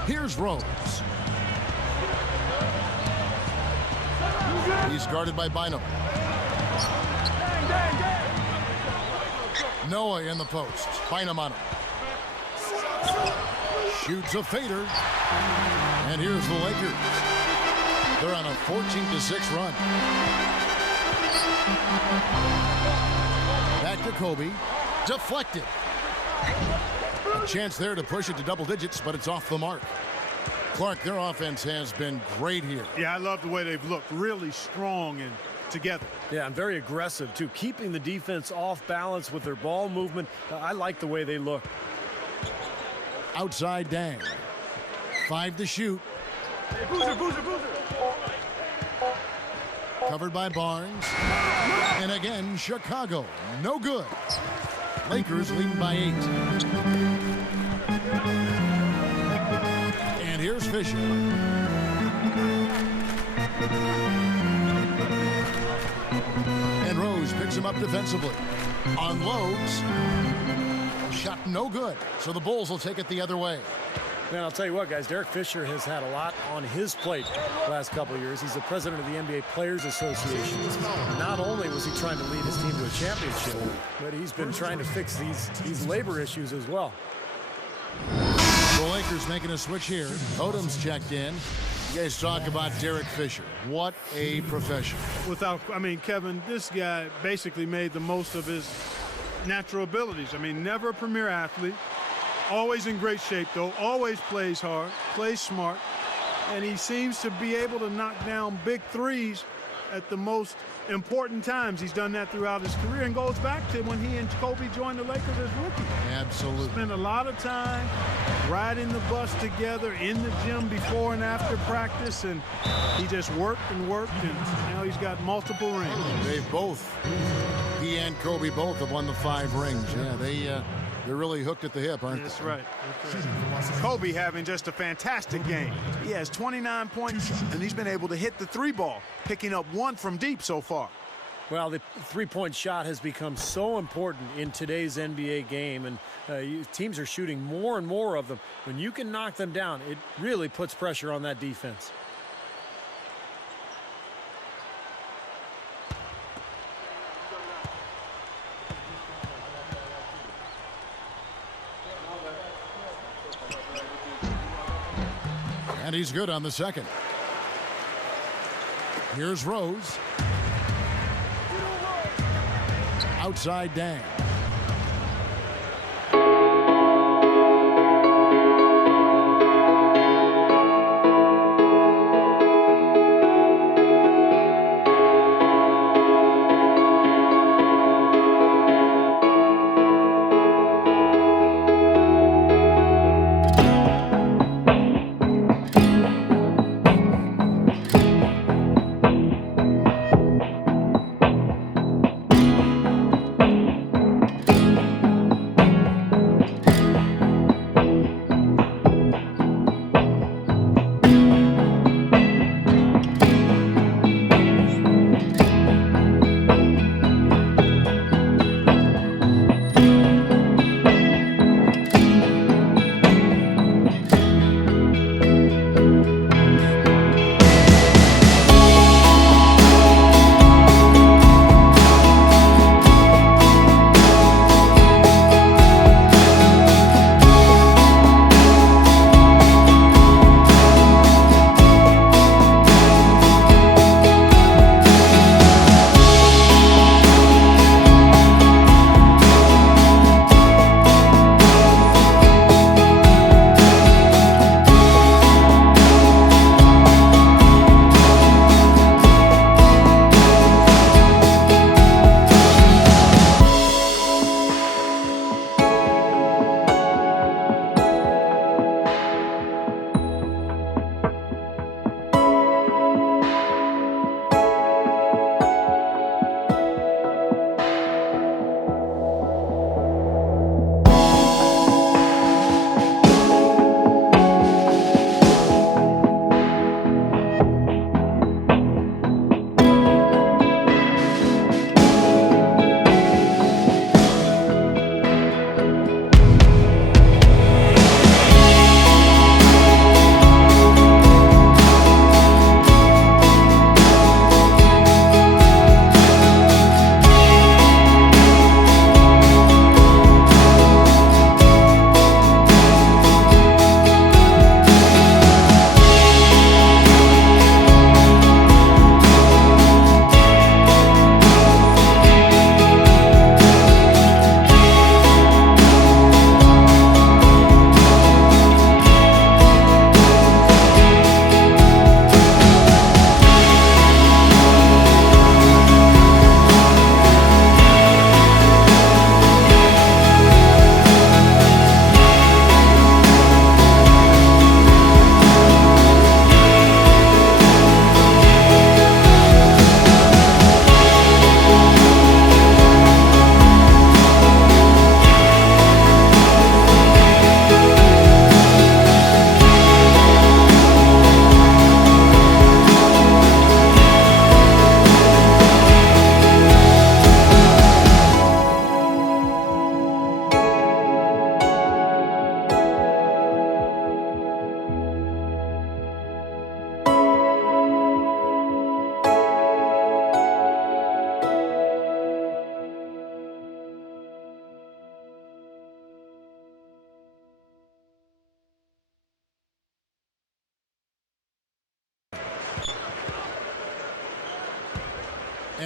Here's Rose. He's guarded by Bynum. Noah in the post. Bynum on him. Shoots a fader. And here's the Lakers. They're on a 14-6 run. Back to Kobe. Deflected. A chance there to push it to double digits, but it's off the mark. Clark, their offense has been great here. Yeah, I love the way they've looked. Really strong and together. Yeah, and very aggressive, too. Keeping the defense off balance with their ball movement. I like the way they look. Outside Dang. 5 to shoot. Hey, Boozer. Covered by Barnes. And again, Chicago. No good. Lakers leading by 8. And here's Fisher. And Rose picks him up defensively. Unloads. Shot no good. So the Bulls will take it the other way. Man, I'll tell you what, guys, Derek Fisher has had a lot on his plate the last couple of years. He's the president of the NBA Players Association. Not only was he trying to lead his team to a championship, but he's been trying to fix these labor issues as well. The Lakers making a switch here. Odom's checked in. You guys talk about Derek Fisher. What a professional. Kevin, this guy basically made the most of his natural abilities. Never a premier athlete. Always in great shape, though. Always plays hard, plays smart. And he seems to be able to knock down big threes at the most important times. He's done that throughout his career and goes back to when he and Kobe joined the Lakers as rookies. Absolutely. Spent a lot of time riding the bus together in the gym before and after practice, and he just worked, and now he's got multiple rings. He and Kobe both have won the 5 rings. Yeah, they're really hooked at the hip, aren't That's they? right. Kobe having just a fantastic game. He has 29 points, and he's been able to hit the 3 ball, picking up 1 from deep so far. Well, the three-point shot has become so important in today's NBA game, and teams are shooting more and more of them. When you can knock them down, it really puts pressure on that defense. And he's good on the second. Here's Rose. Outside Dang.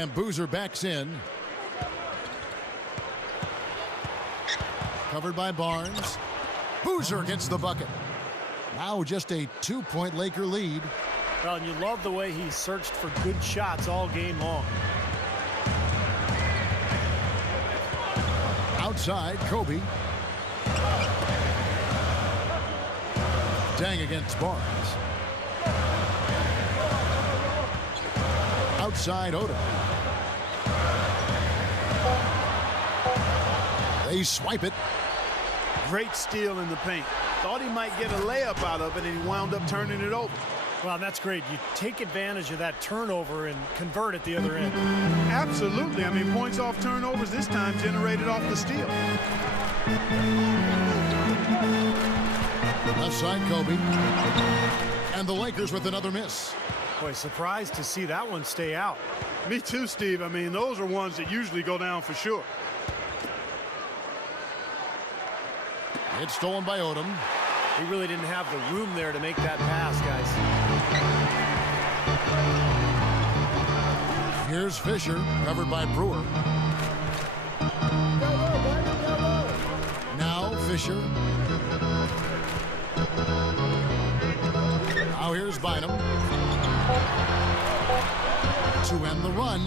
And Boozer backs in. Covered by Barnes. Boozer gets the bucket. Now just a 2-point Laker lead. Well, and you love the way he searched for good shots all game long. Outside, Kobe. Dang against Barnes. Outside, Odom. They swipe it. Great steal in the paint. Thought he might get a layup out of it, and he wound up turning it over. Well, that's great. You take advantage of that turnover and convert at the other end. Absolutely. I mean, points off turnovers this time generated off the steal. Left side, Kobe. And the Lakers with another miss. Boy, surprised to see that one stay out. Me too, Steve. I mean, those are ones that usually go down for sure. It's stolen by Odom. He really didn't have the room there to make that pass, guys. Here's Fisher, covered by Brewer. Now Fisher. Now here's Bynum. To end the run,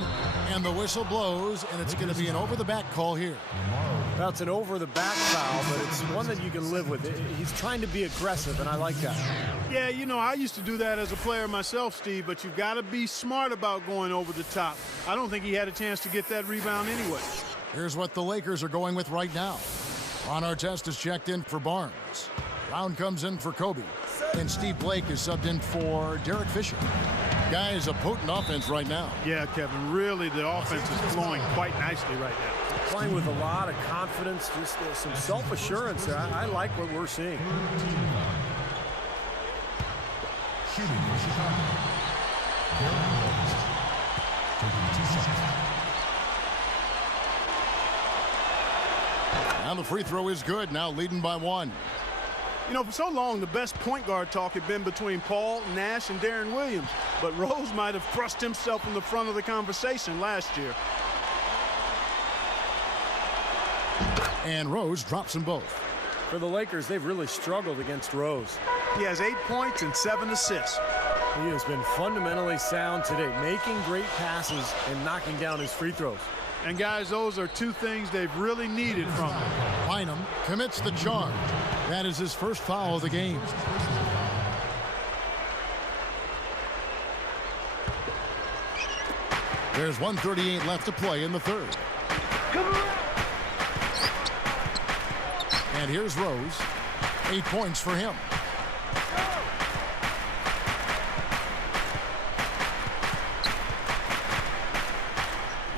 and the whistle blows, and it's going to be an over-the-back call here. Well, it's an over-the-back foul, but it's one that you can live with. He's trying to be aggressive, and I like that. Yeah, you know, I used to do that as a player myself, Steve, but you've got to be smart about going over the top. I don't think he had a chance to get that rebound anyway. Here's what the Lakers are going with right now. Ron Artest is checked in for Barnes. Brown comes in for Kobe. And Steve Blake is subbed in for Derek Fisher. Guys, a potent offense right now. Yeah, Kevin, really the offense is flowing quite nicely right now. Playing with a lot of confidence, just some self-assurance there. I like what we're seeing. Shooting for Chicago, Derrick Rose, taking 2 shots. And the free throw is good, now leading by 1. You know, for so long, the best point guard talk had been between Paul, Nash, and Darren Williams. But Rose might have thrust himself in the front of the conversation last year. And Rose drops them both. For the Lakers, they've really struggled against Rose. He has 8 points and 7 assists. He has been fundamentally sound today, making great passes and knocking down his free throws. And, guys, those are 2 things they've really needed from him. Bynum commits the charge. That is his first foul of the game. There's 1:38 left to play in the third. And here's Rose. 8 points for him.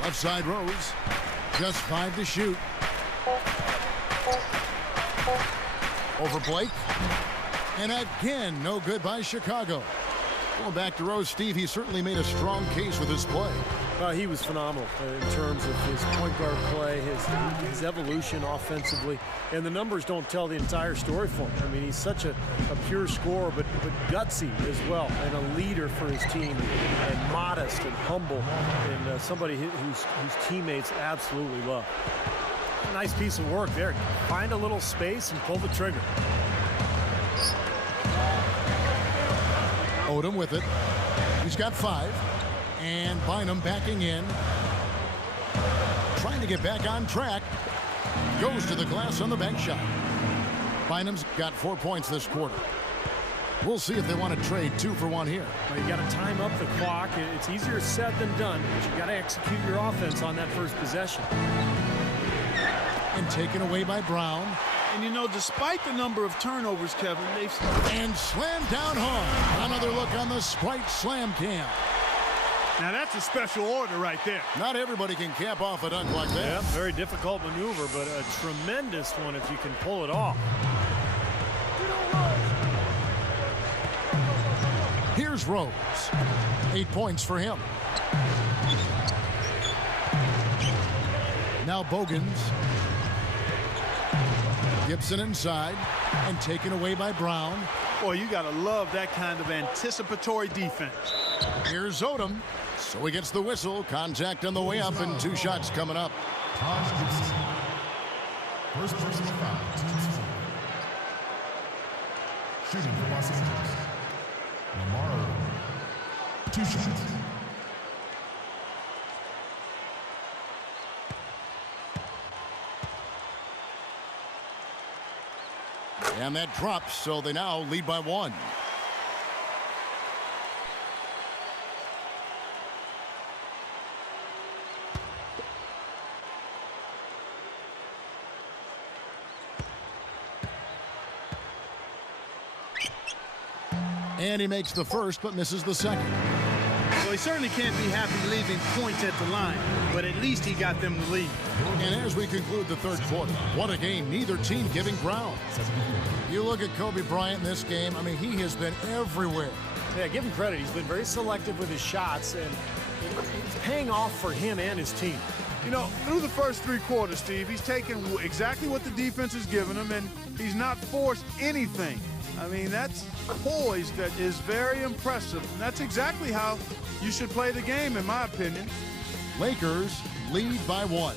Left side Rose. Just 5 to shoot. Over Blake. And again, no good by Chicago. Going back to Rose, Steve, he certainly made a strong case with his play. Well, he was phenomenal in terms of his point guard play, his evolution offensively. And the numbers don't tell the entire story for him. I mean, he's such a pure scorer, but gutsy as well, and a leader for his team, and modest and humble, and somebody whose teammates absolutely love. A nice piece of work there. Find a little space and pull the trigger. Odom with it. He's got 5. And Bynum backing in. Trying to get back on track. Goes to the glass on the bank shot. Bynum's got 4 points this quarter. We'll see if they want to trade 2 for 1 here. Well, you got to time up the clock. It's easier said than done, but you got to execute your offense on that first possession. And taken away by Brown. And, you know, despite the number of turnovers, Kevin, they've... And slammed down hard. Another look on the Sprite Slam Cam. Now, that's a special order right there. Not everybody can cap off a dunk like that. Yeah, very difficult maneuver, but a tremendous one if you can pull it off. Here's Rose. 8 points for him. Now Bogans. Gibson inside and taken away by Brown. Boy, you got to love that kind of anticipatory defense. Here's Odom. So he gets the whistle. Contact on the way up and 2 shots coming up. Taj Gibson. First personal foul, team score. Shooting for Los Angeles. Lamar Odom. 2 shots. And that drops, so they now lead by 1. And he makes the first, but misses the second. So he certainly can't be happy leaving points at the line, but at least he got them the lead. And as we conclude the third quarter, what a game, neither team giving ground. You look at Kobe Bryant in this game, I mean, he has been everywhere. Yeah, give him credit. He's been very selective with his shots, and it's paying off for him and his team. You know, through the first 3 quarters, Steve, he's taken exactly what the defense has given him, and he's not forced anything. I mean, that's poise that is very impressive. And that's exactly how you should play the game, in my opinion. Lakers lead by 1.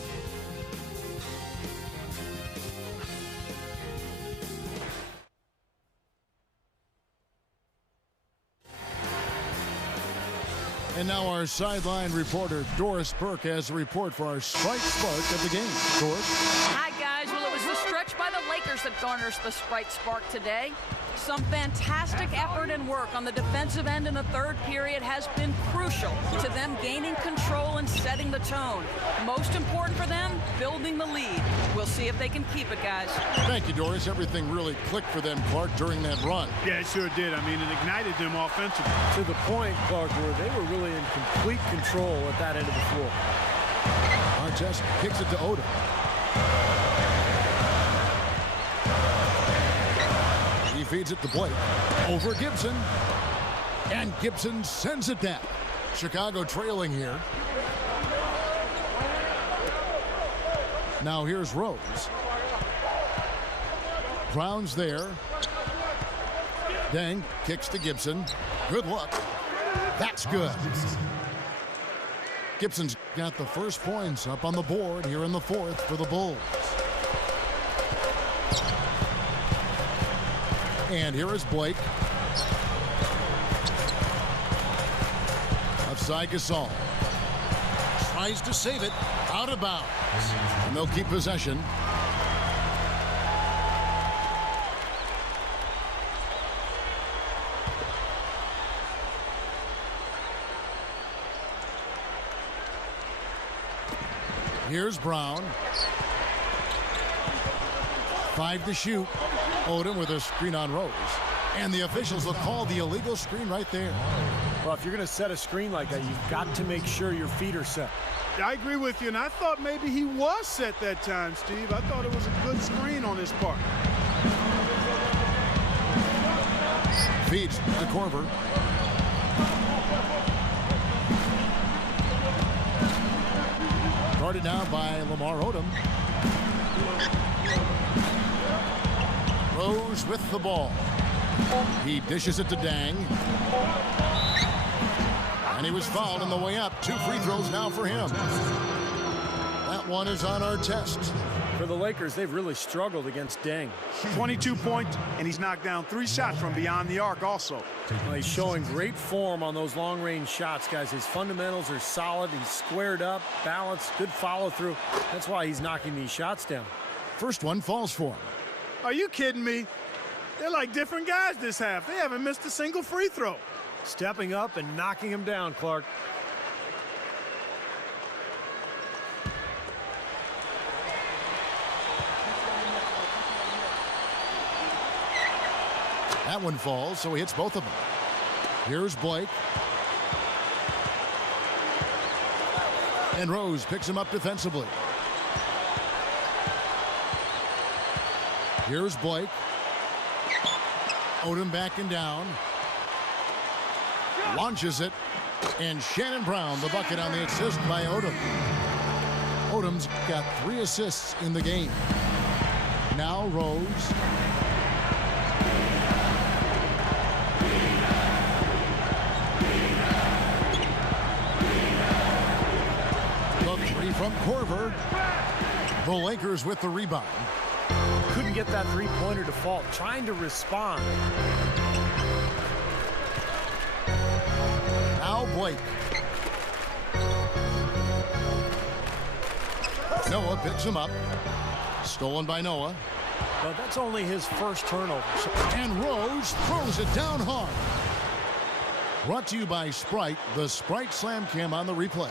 And now our sideline reporter, Doris Burke, has a report for our Sprite Spark of the game. Doris? Hi, guys. Well, it was the stretch by the Lakers that garners the Sprite Spark today. Some fantastic effort and work on the defensive end in the third period has been crucial to them gaining control and setting the tone. Most important for them, building the lead. We'll see if they can keep it, guys. Thank you, Doris. Everything really clicked for them, Clark, during that run. Yeah, it sure did. I mean, it ignited them offensively. To the point, Clark, where they were really in complete control at that end of the floor. Artest kicks it to Odom. He feeds it to Blake. Over Gibson. And Gibson sends it down. Chicago trailing here. Now here's Rose. Brown's there. Deng kicks to Gibson. Good luck. That's good. Gibson's got the first points up on the board here in the fourth for the Bulls. And here is Blake. Outside Gasol. Tries to save it. Out of bounds. And they'll keep possession. Here's Brown. 5 to shoot. Odom with a screen on Rose. And the officials will call the illegal screen right there. Well, if you're going to set a screen like that, you've got to make sure your feet are set. I agree with you, and I thought maybe he was set that time, Steve. I thought it was a good screen on his part. Feeds to Korver. Guarded now by Lamar Odom. Rose with the ball. He dishes it to Deng. And he was fouled on the way up. 2 free throws now for him. That one is on our test. For the Lakers, they've really struggled against Deng. 22 points, and he's knocked down 3 shots from beyond the arc also. Well, he's showing great form on those long-range shots, guys. His fundamentals are solid. He's squared up, balanced, good follow-through. That's why he's knocking these shots down. First one falls for him. Are you kidding me? They're like different guys this half. They haven't missed a single free throw. Stepping up and knocking him down, Clark. That one falls, so he hits both of them. Here's Blake. And Rose picks him up defensively. Here's Blake. Odom backing down. Launches it. And Shannon Brown, the bucket on the assist by Odom. Odom's got 3 assists in the game. Now Rose. from Korver. The Lakers with the rebound. Couldn't get that three-pointer to fall. Trying to respond. Now Blake. Noah picks him up. Stolen by Noah. But that's only his first turnover. And Rose throws it down hard. Brought to you by Sprite, the Sprite Slam Cam on the replay.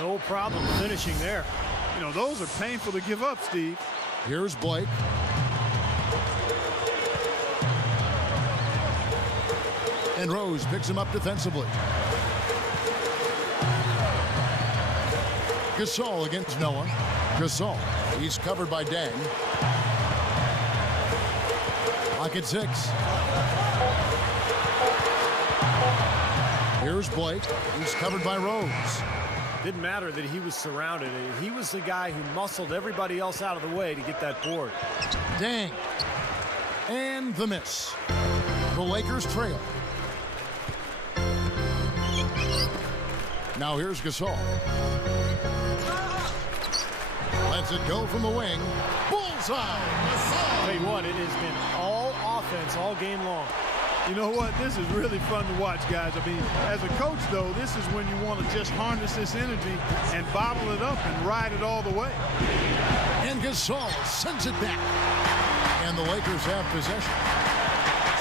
No problem finishing there. You know, those are painful to give up, Steve. Here's Blake. And Rose picks him up defensively. Gasol against Noah. Gasol, he's covered by Dang. Lock at 6. Here's Blake. He's covered by Rose. Didn't matter that he was surrounded. He was the guy who muscled everybody else out of the way to get that board. Dang. And the miss. The Lakers trail. Now here's Gasol. Lets it go from the wing. Bullseye. Tell you what, it has been all offense all game long. You know what? This is really fun to watch, guys. I mean, as a coach, though, this is when you want to just harness this energy and bottle it up and ride it all the way. And Gasol sends it back. And the Lakers have possession.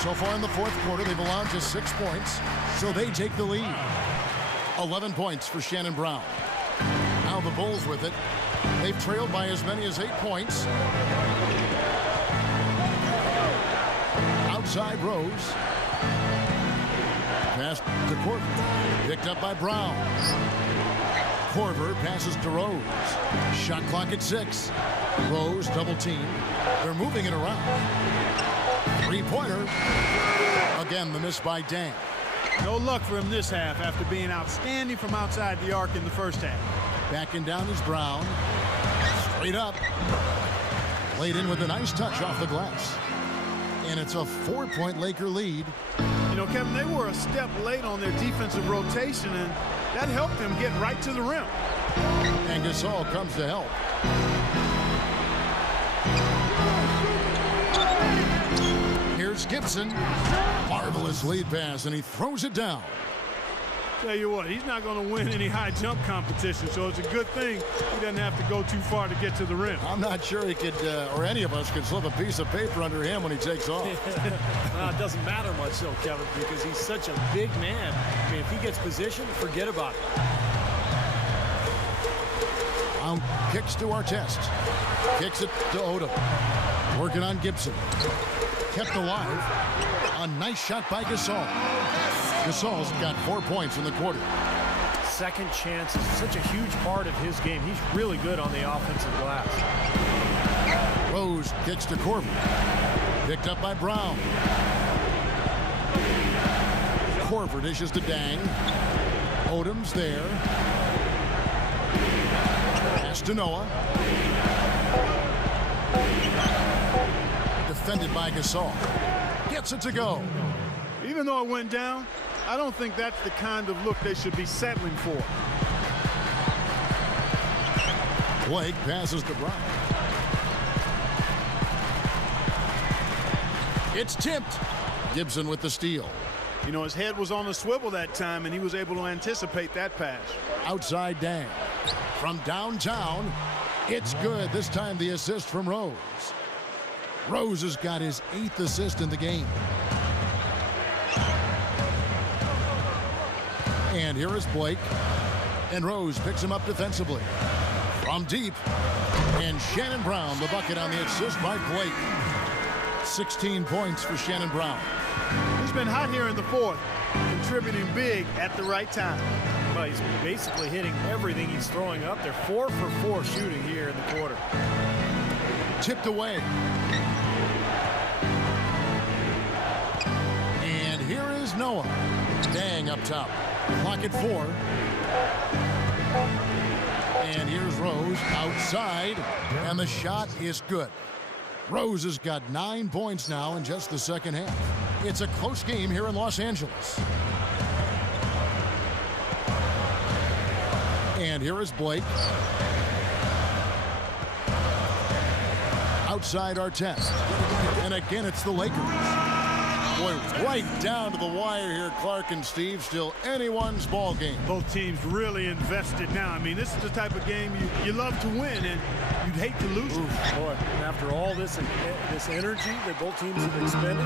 So far in the fourth quarter, they've allowed just 6 points, so they take the lead. 11 points for Shannon Brown. Now the Bulls with it. They've trailed by as many as 8 points. Outside Rose. Pass to Korver. Picked up by Brown. Korver passes to Rose. Shot clock at 6. Rose double team. They're moving it around. Three-pointer. Again, the miss by Dang. No luck for him this half after being outstanding from outside the arc in the first half. Backing down is Brown. Straight up. Laid in with a nice touch off the glass. And it's a 4-point Laker lead. You know, Kevin, they were a step late on their defensive rotation, and that helped them get right to the rim. And Gasol comes to help. Here's Gibson. Marvelous lead pass, and he throws it down. Tell you what, he's not going to win any high jump competition, so it's a good thing he doesn't have to go too far to get to the rim. I'm not sure he could, or any of us could slip a piece of paper under him when he takes off. Well, it doesn't matter much, though, Kevin, because he's such a big man. I mean, if he gets positioned, forget about it. Kicks to Artest. Kicks it to Odom. Working on Gibson. Kept alive. A nice shot by Gasol. Gasol's got 4 points in the quarter. Second chance is such a huge part of his game. He's really good on the offensive glass. Rose kicks to Korver. Picked up by Brown. Korver dishes to Dang. Odom's there. Pass to Noah. Defended by Gasol. Gets it to go. Even though it went down, I don't think that's the kind of look they should be settling for. Blake passes to Brown. It's tipped. Gibson with the steal. You know, his head was on a swivel that time, and he was able to anticipate that pass. Outside Dang. From downtown, it's good. This time the assist from Rose. Rose has got his 8th assist in the game. And here is Blake. And Rose picks him up defensively. From deep. And Shannon Brown, the bucket on the assist by Blake. 16 points for Shannon Brown. He's been hot here in the fourth, contributing big at the right time. Well, he's basically hitting everything he's throwing up there. 4 for 4 shooting here in the quarter. Tipped away. And here is Noah. Dang up top. Clock at 4. And here's Rose outside. And the shot is good. Rose has got 9 points now in just the second half. It's a close game here in Los Angeles. And here is Blake. Outside Artest. And again, it's the Lakers. Boy, right down to the wire here, Clark and Steve. Still anyone's ball game. Both teams really invested now. I mean, this is the type of game you love to win, and you'd hate to lose it. Boy, and after all this energy that both teams have expended,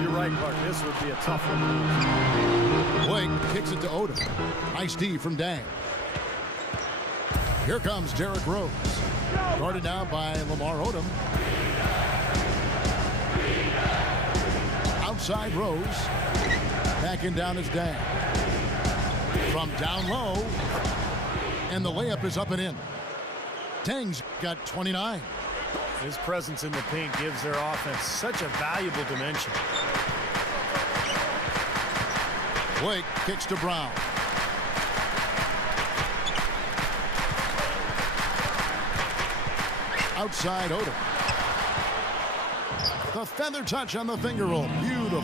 you're right, Clark. This would be a tough one. Blake kicks it to Odom. Nice D from Dang. Here comes Derrick Rose. Guarded now by Lamar Odom. Outside Rose. Backing down is Dang. From down low. And the layup is up and in. Dang's got 29. His presence in the paint gives their offense such a valuable dimension. Blake kicks to Brown. Outside Odom. The feather touch on the finger roll. Beautiful.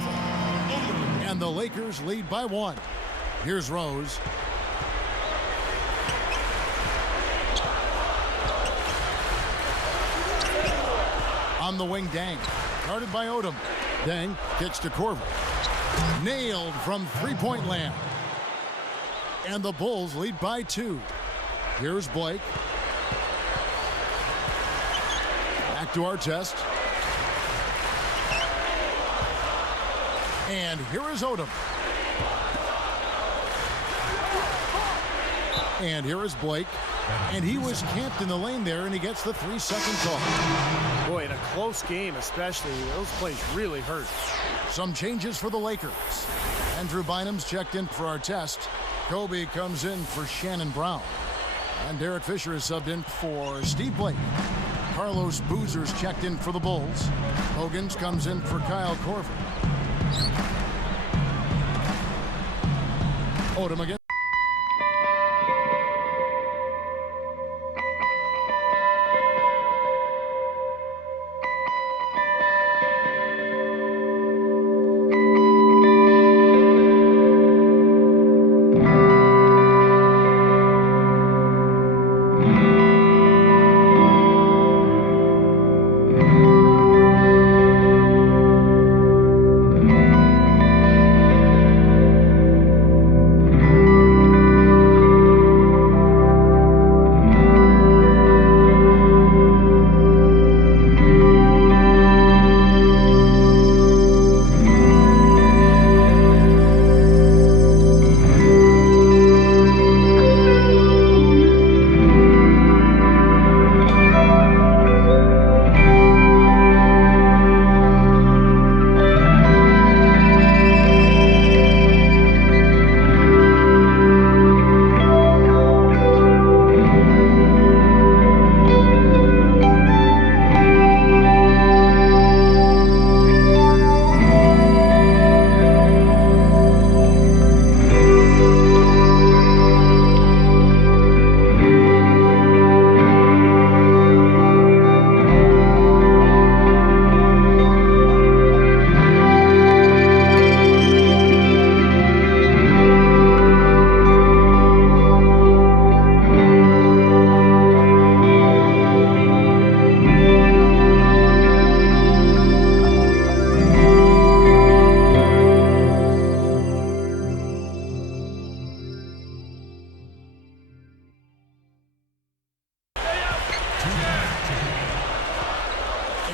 And the Lakers lead by 1. Here's Rose. On the wing, Dang. Guarded by Odom. Dang kicks to Korver. Nailed from three-point land. And the Bulls lead by 2. Here's Blake. Back to Artest. And here is Odom. And here is Blake. And he was camped in the lane there, and he gets the 3-second call. Boy, in a close game especially, those plays really hurt. Some changes for the Lakers. Andrew Bynum's checked in for Artest. Kobe comes in for Shannon Brown. And Derek Fisher is subbed in for Steve Blake. Carlos Boozer's checked in for the Bulls. Hogan's comes in for Kyle Korver. Odom again.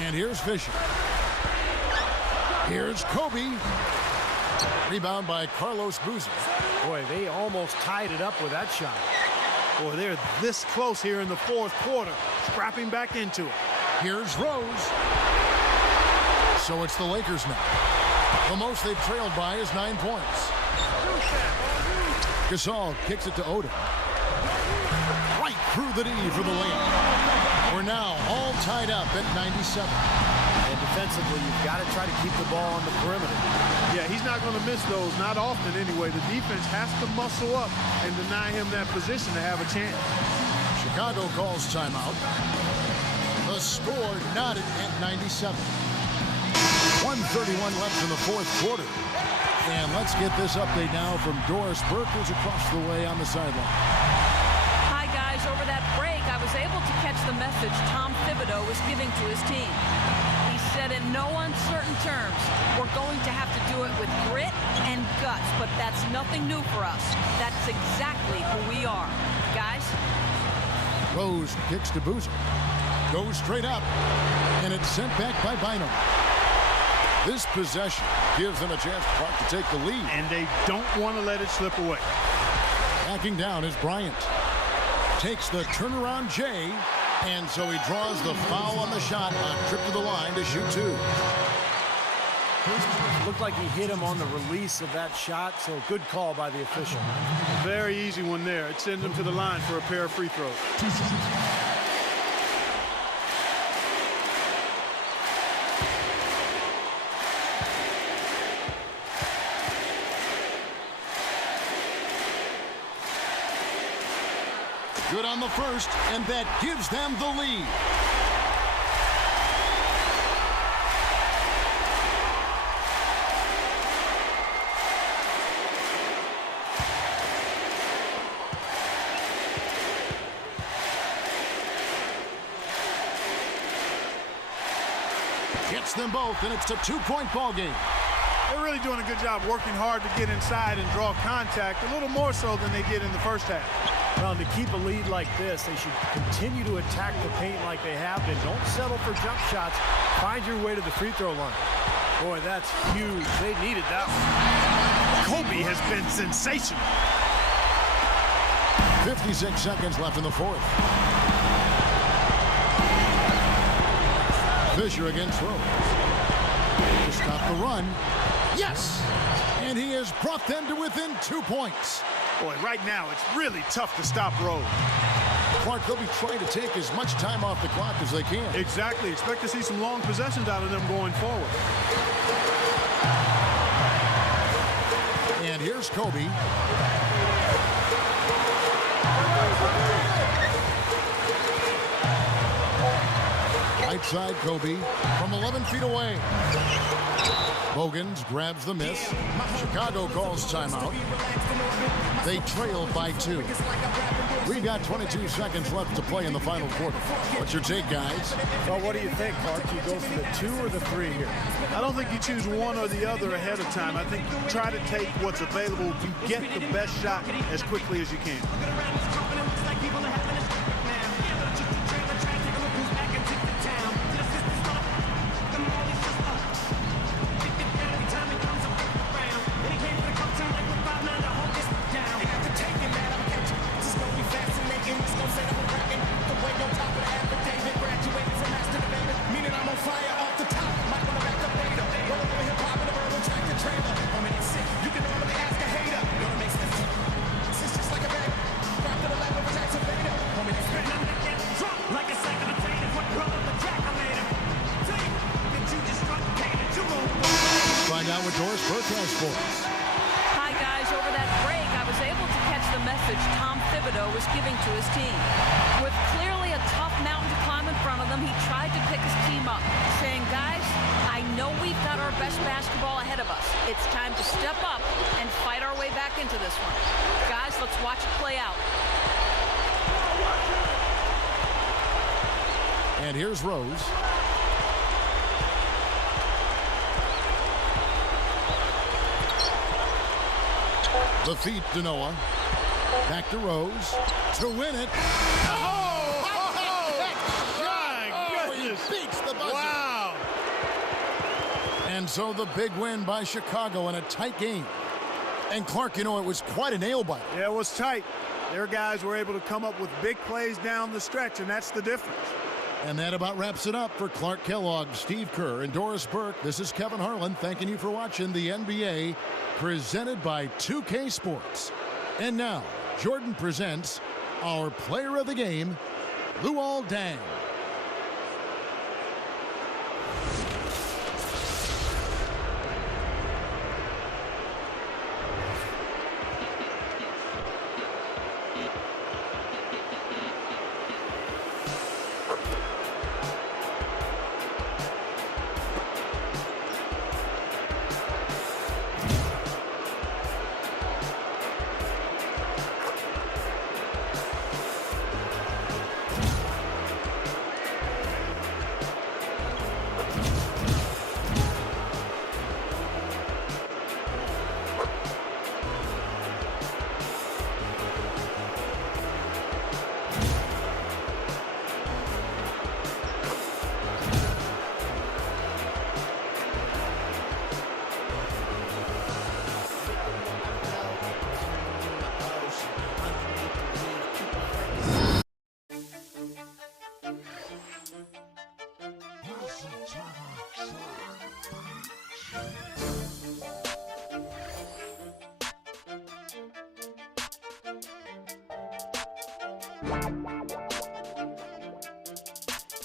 And here's Fisher. Here's Kobe. Rebound by Carlos Boozer. Boy, they almost tied it up with that shot. Boy, they're this close here in the fourth quarter, scrapping back into it. Here's Rose. So it's the Lakers now. The most they've trailed by is 9 points. Gasol kicks it to Odom. Right through the D for the layup. We're now all tied up at 97. And defensively, you've got to try to keep the ball on the perimeter. Yeah, he's not going to miss those, not often anyway. The defense has to muscle up and deny him that position to have a chance. Chicago calls timeout. The score knotted at 97. 1:31 left in the fourth quarter. And let's get this update now from Doris Burke, who's across the way on the sideline. message Tom Thibodeau was giving to his team. He said in no uncertain terms, we're going to have to do it with grit and guts, but that's nothing new for us. That's exactly who we are. Guys? Rose kicks to Boozer. Goes straight up, and it's sent back by Bynum. This possession gives them a chance to take the lead. And they don't want to let it slip away. Backing down is Bryant. Takes the turnaround Jay, and so he draws the foul on the shot on trip to the line to shoot two. Looked like he hit him on the release of that shot, so good call by the official. Very easy one there. It sends him to the line for a pair of free throws. Good on the first, and that gives them the lead. Gets them both, and it's a two-point ball game. They're really doing a good job working hard to get inside and draw contact, a little more so than they did in the first half. Well, to keep a lead like this, they should continue to attack the paint like they have been. Don't settle for jump shots. Find your way to the free throw line. Boy, that's huge. They needed that one. Kobe has been sensational. 56 seconds left in the fourth. Fisher against Rose. To stop the run. Yes! And he has brought them to within 2 points. Boy, right now, it's really tough to stop Rose. Clark, they'll be trying to take as much time off the clock as they can. Exactly. Expect to see some long possessions out of them going forward. And here's Kobe. Right side, Kobe from 11 feet away. Bogans grabs the miss. Chicago calls timeout. They trail by 2. We've got 22 seconds left to play in the final quarter. What's your take, guys? Well, what do you think, Clark? You go for the 2 or the 3 here? I don't think you choose one or the other ahead of time. I think you try to take what's available. You get the best shot as quickly as you can. Doris Burke has for us. Hi, guys. Over that break, I was able to catch the message Tom Thibodeau was giving to his team. With clearly a tough mountain to climb in front of them, he tried to pick his team up, saying, guys, I know we've got our best basketball ahead of us. It's time to step up and fight our way back into this one. Guys, let's watch it play out. And here's Rose. The feet to Noah. Back to Rose. To win it. He beats the buzzer. Wow. And so the big win by Chicago in a tight game. And Clark, you know, it was quite a nail biter. Yeah, it was tight. Their guys were able to come up with big plays down the stretch, and that's the difference. And that about wraps it up for Clark Kellogg, Steve Kerr, and Doris Burke. This is Kevin Harlan thanking you for watching the NBA presented by 2K Sports. And now, Jordan presents our player of the game, Luol Deng.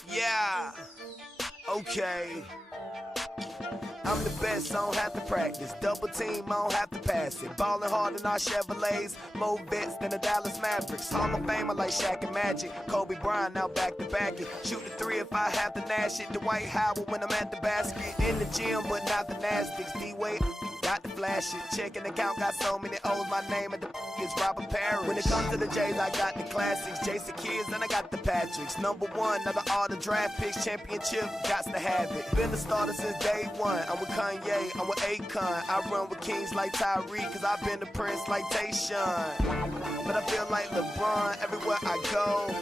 Yeah, okay. I'm the best, I don't have to practice. Double team, I don't have to pass it. Ballin' hard in our Chevrolets, more vets than the Dallas Mavericks. Hall of Famer like Shaq and Magic. Kobe Bryant now back to back it. Shoot the three if I have to nash it. Dwight Howard when I'm at the basket. In the gym, but not the Nastics. D-Wade, got to flash it. Checking account, got so many O's. My name at the is Robert Parrish. When it comes to the J's, I got the classics. Jason Kids, and I got the Patricks. Number one, out of all the draft picks, championship, gots to have it. Been the starter since day one. I'm with Kanye, I'm with Akon. I run with kings like Tyreek, cause I've been the prince like Tayshaun. But I feel like LeBron everywhere I go.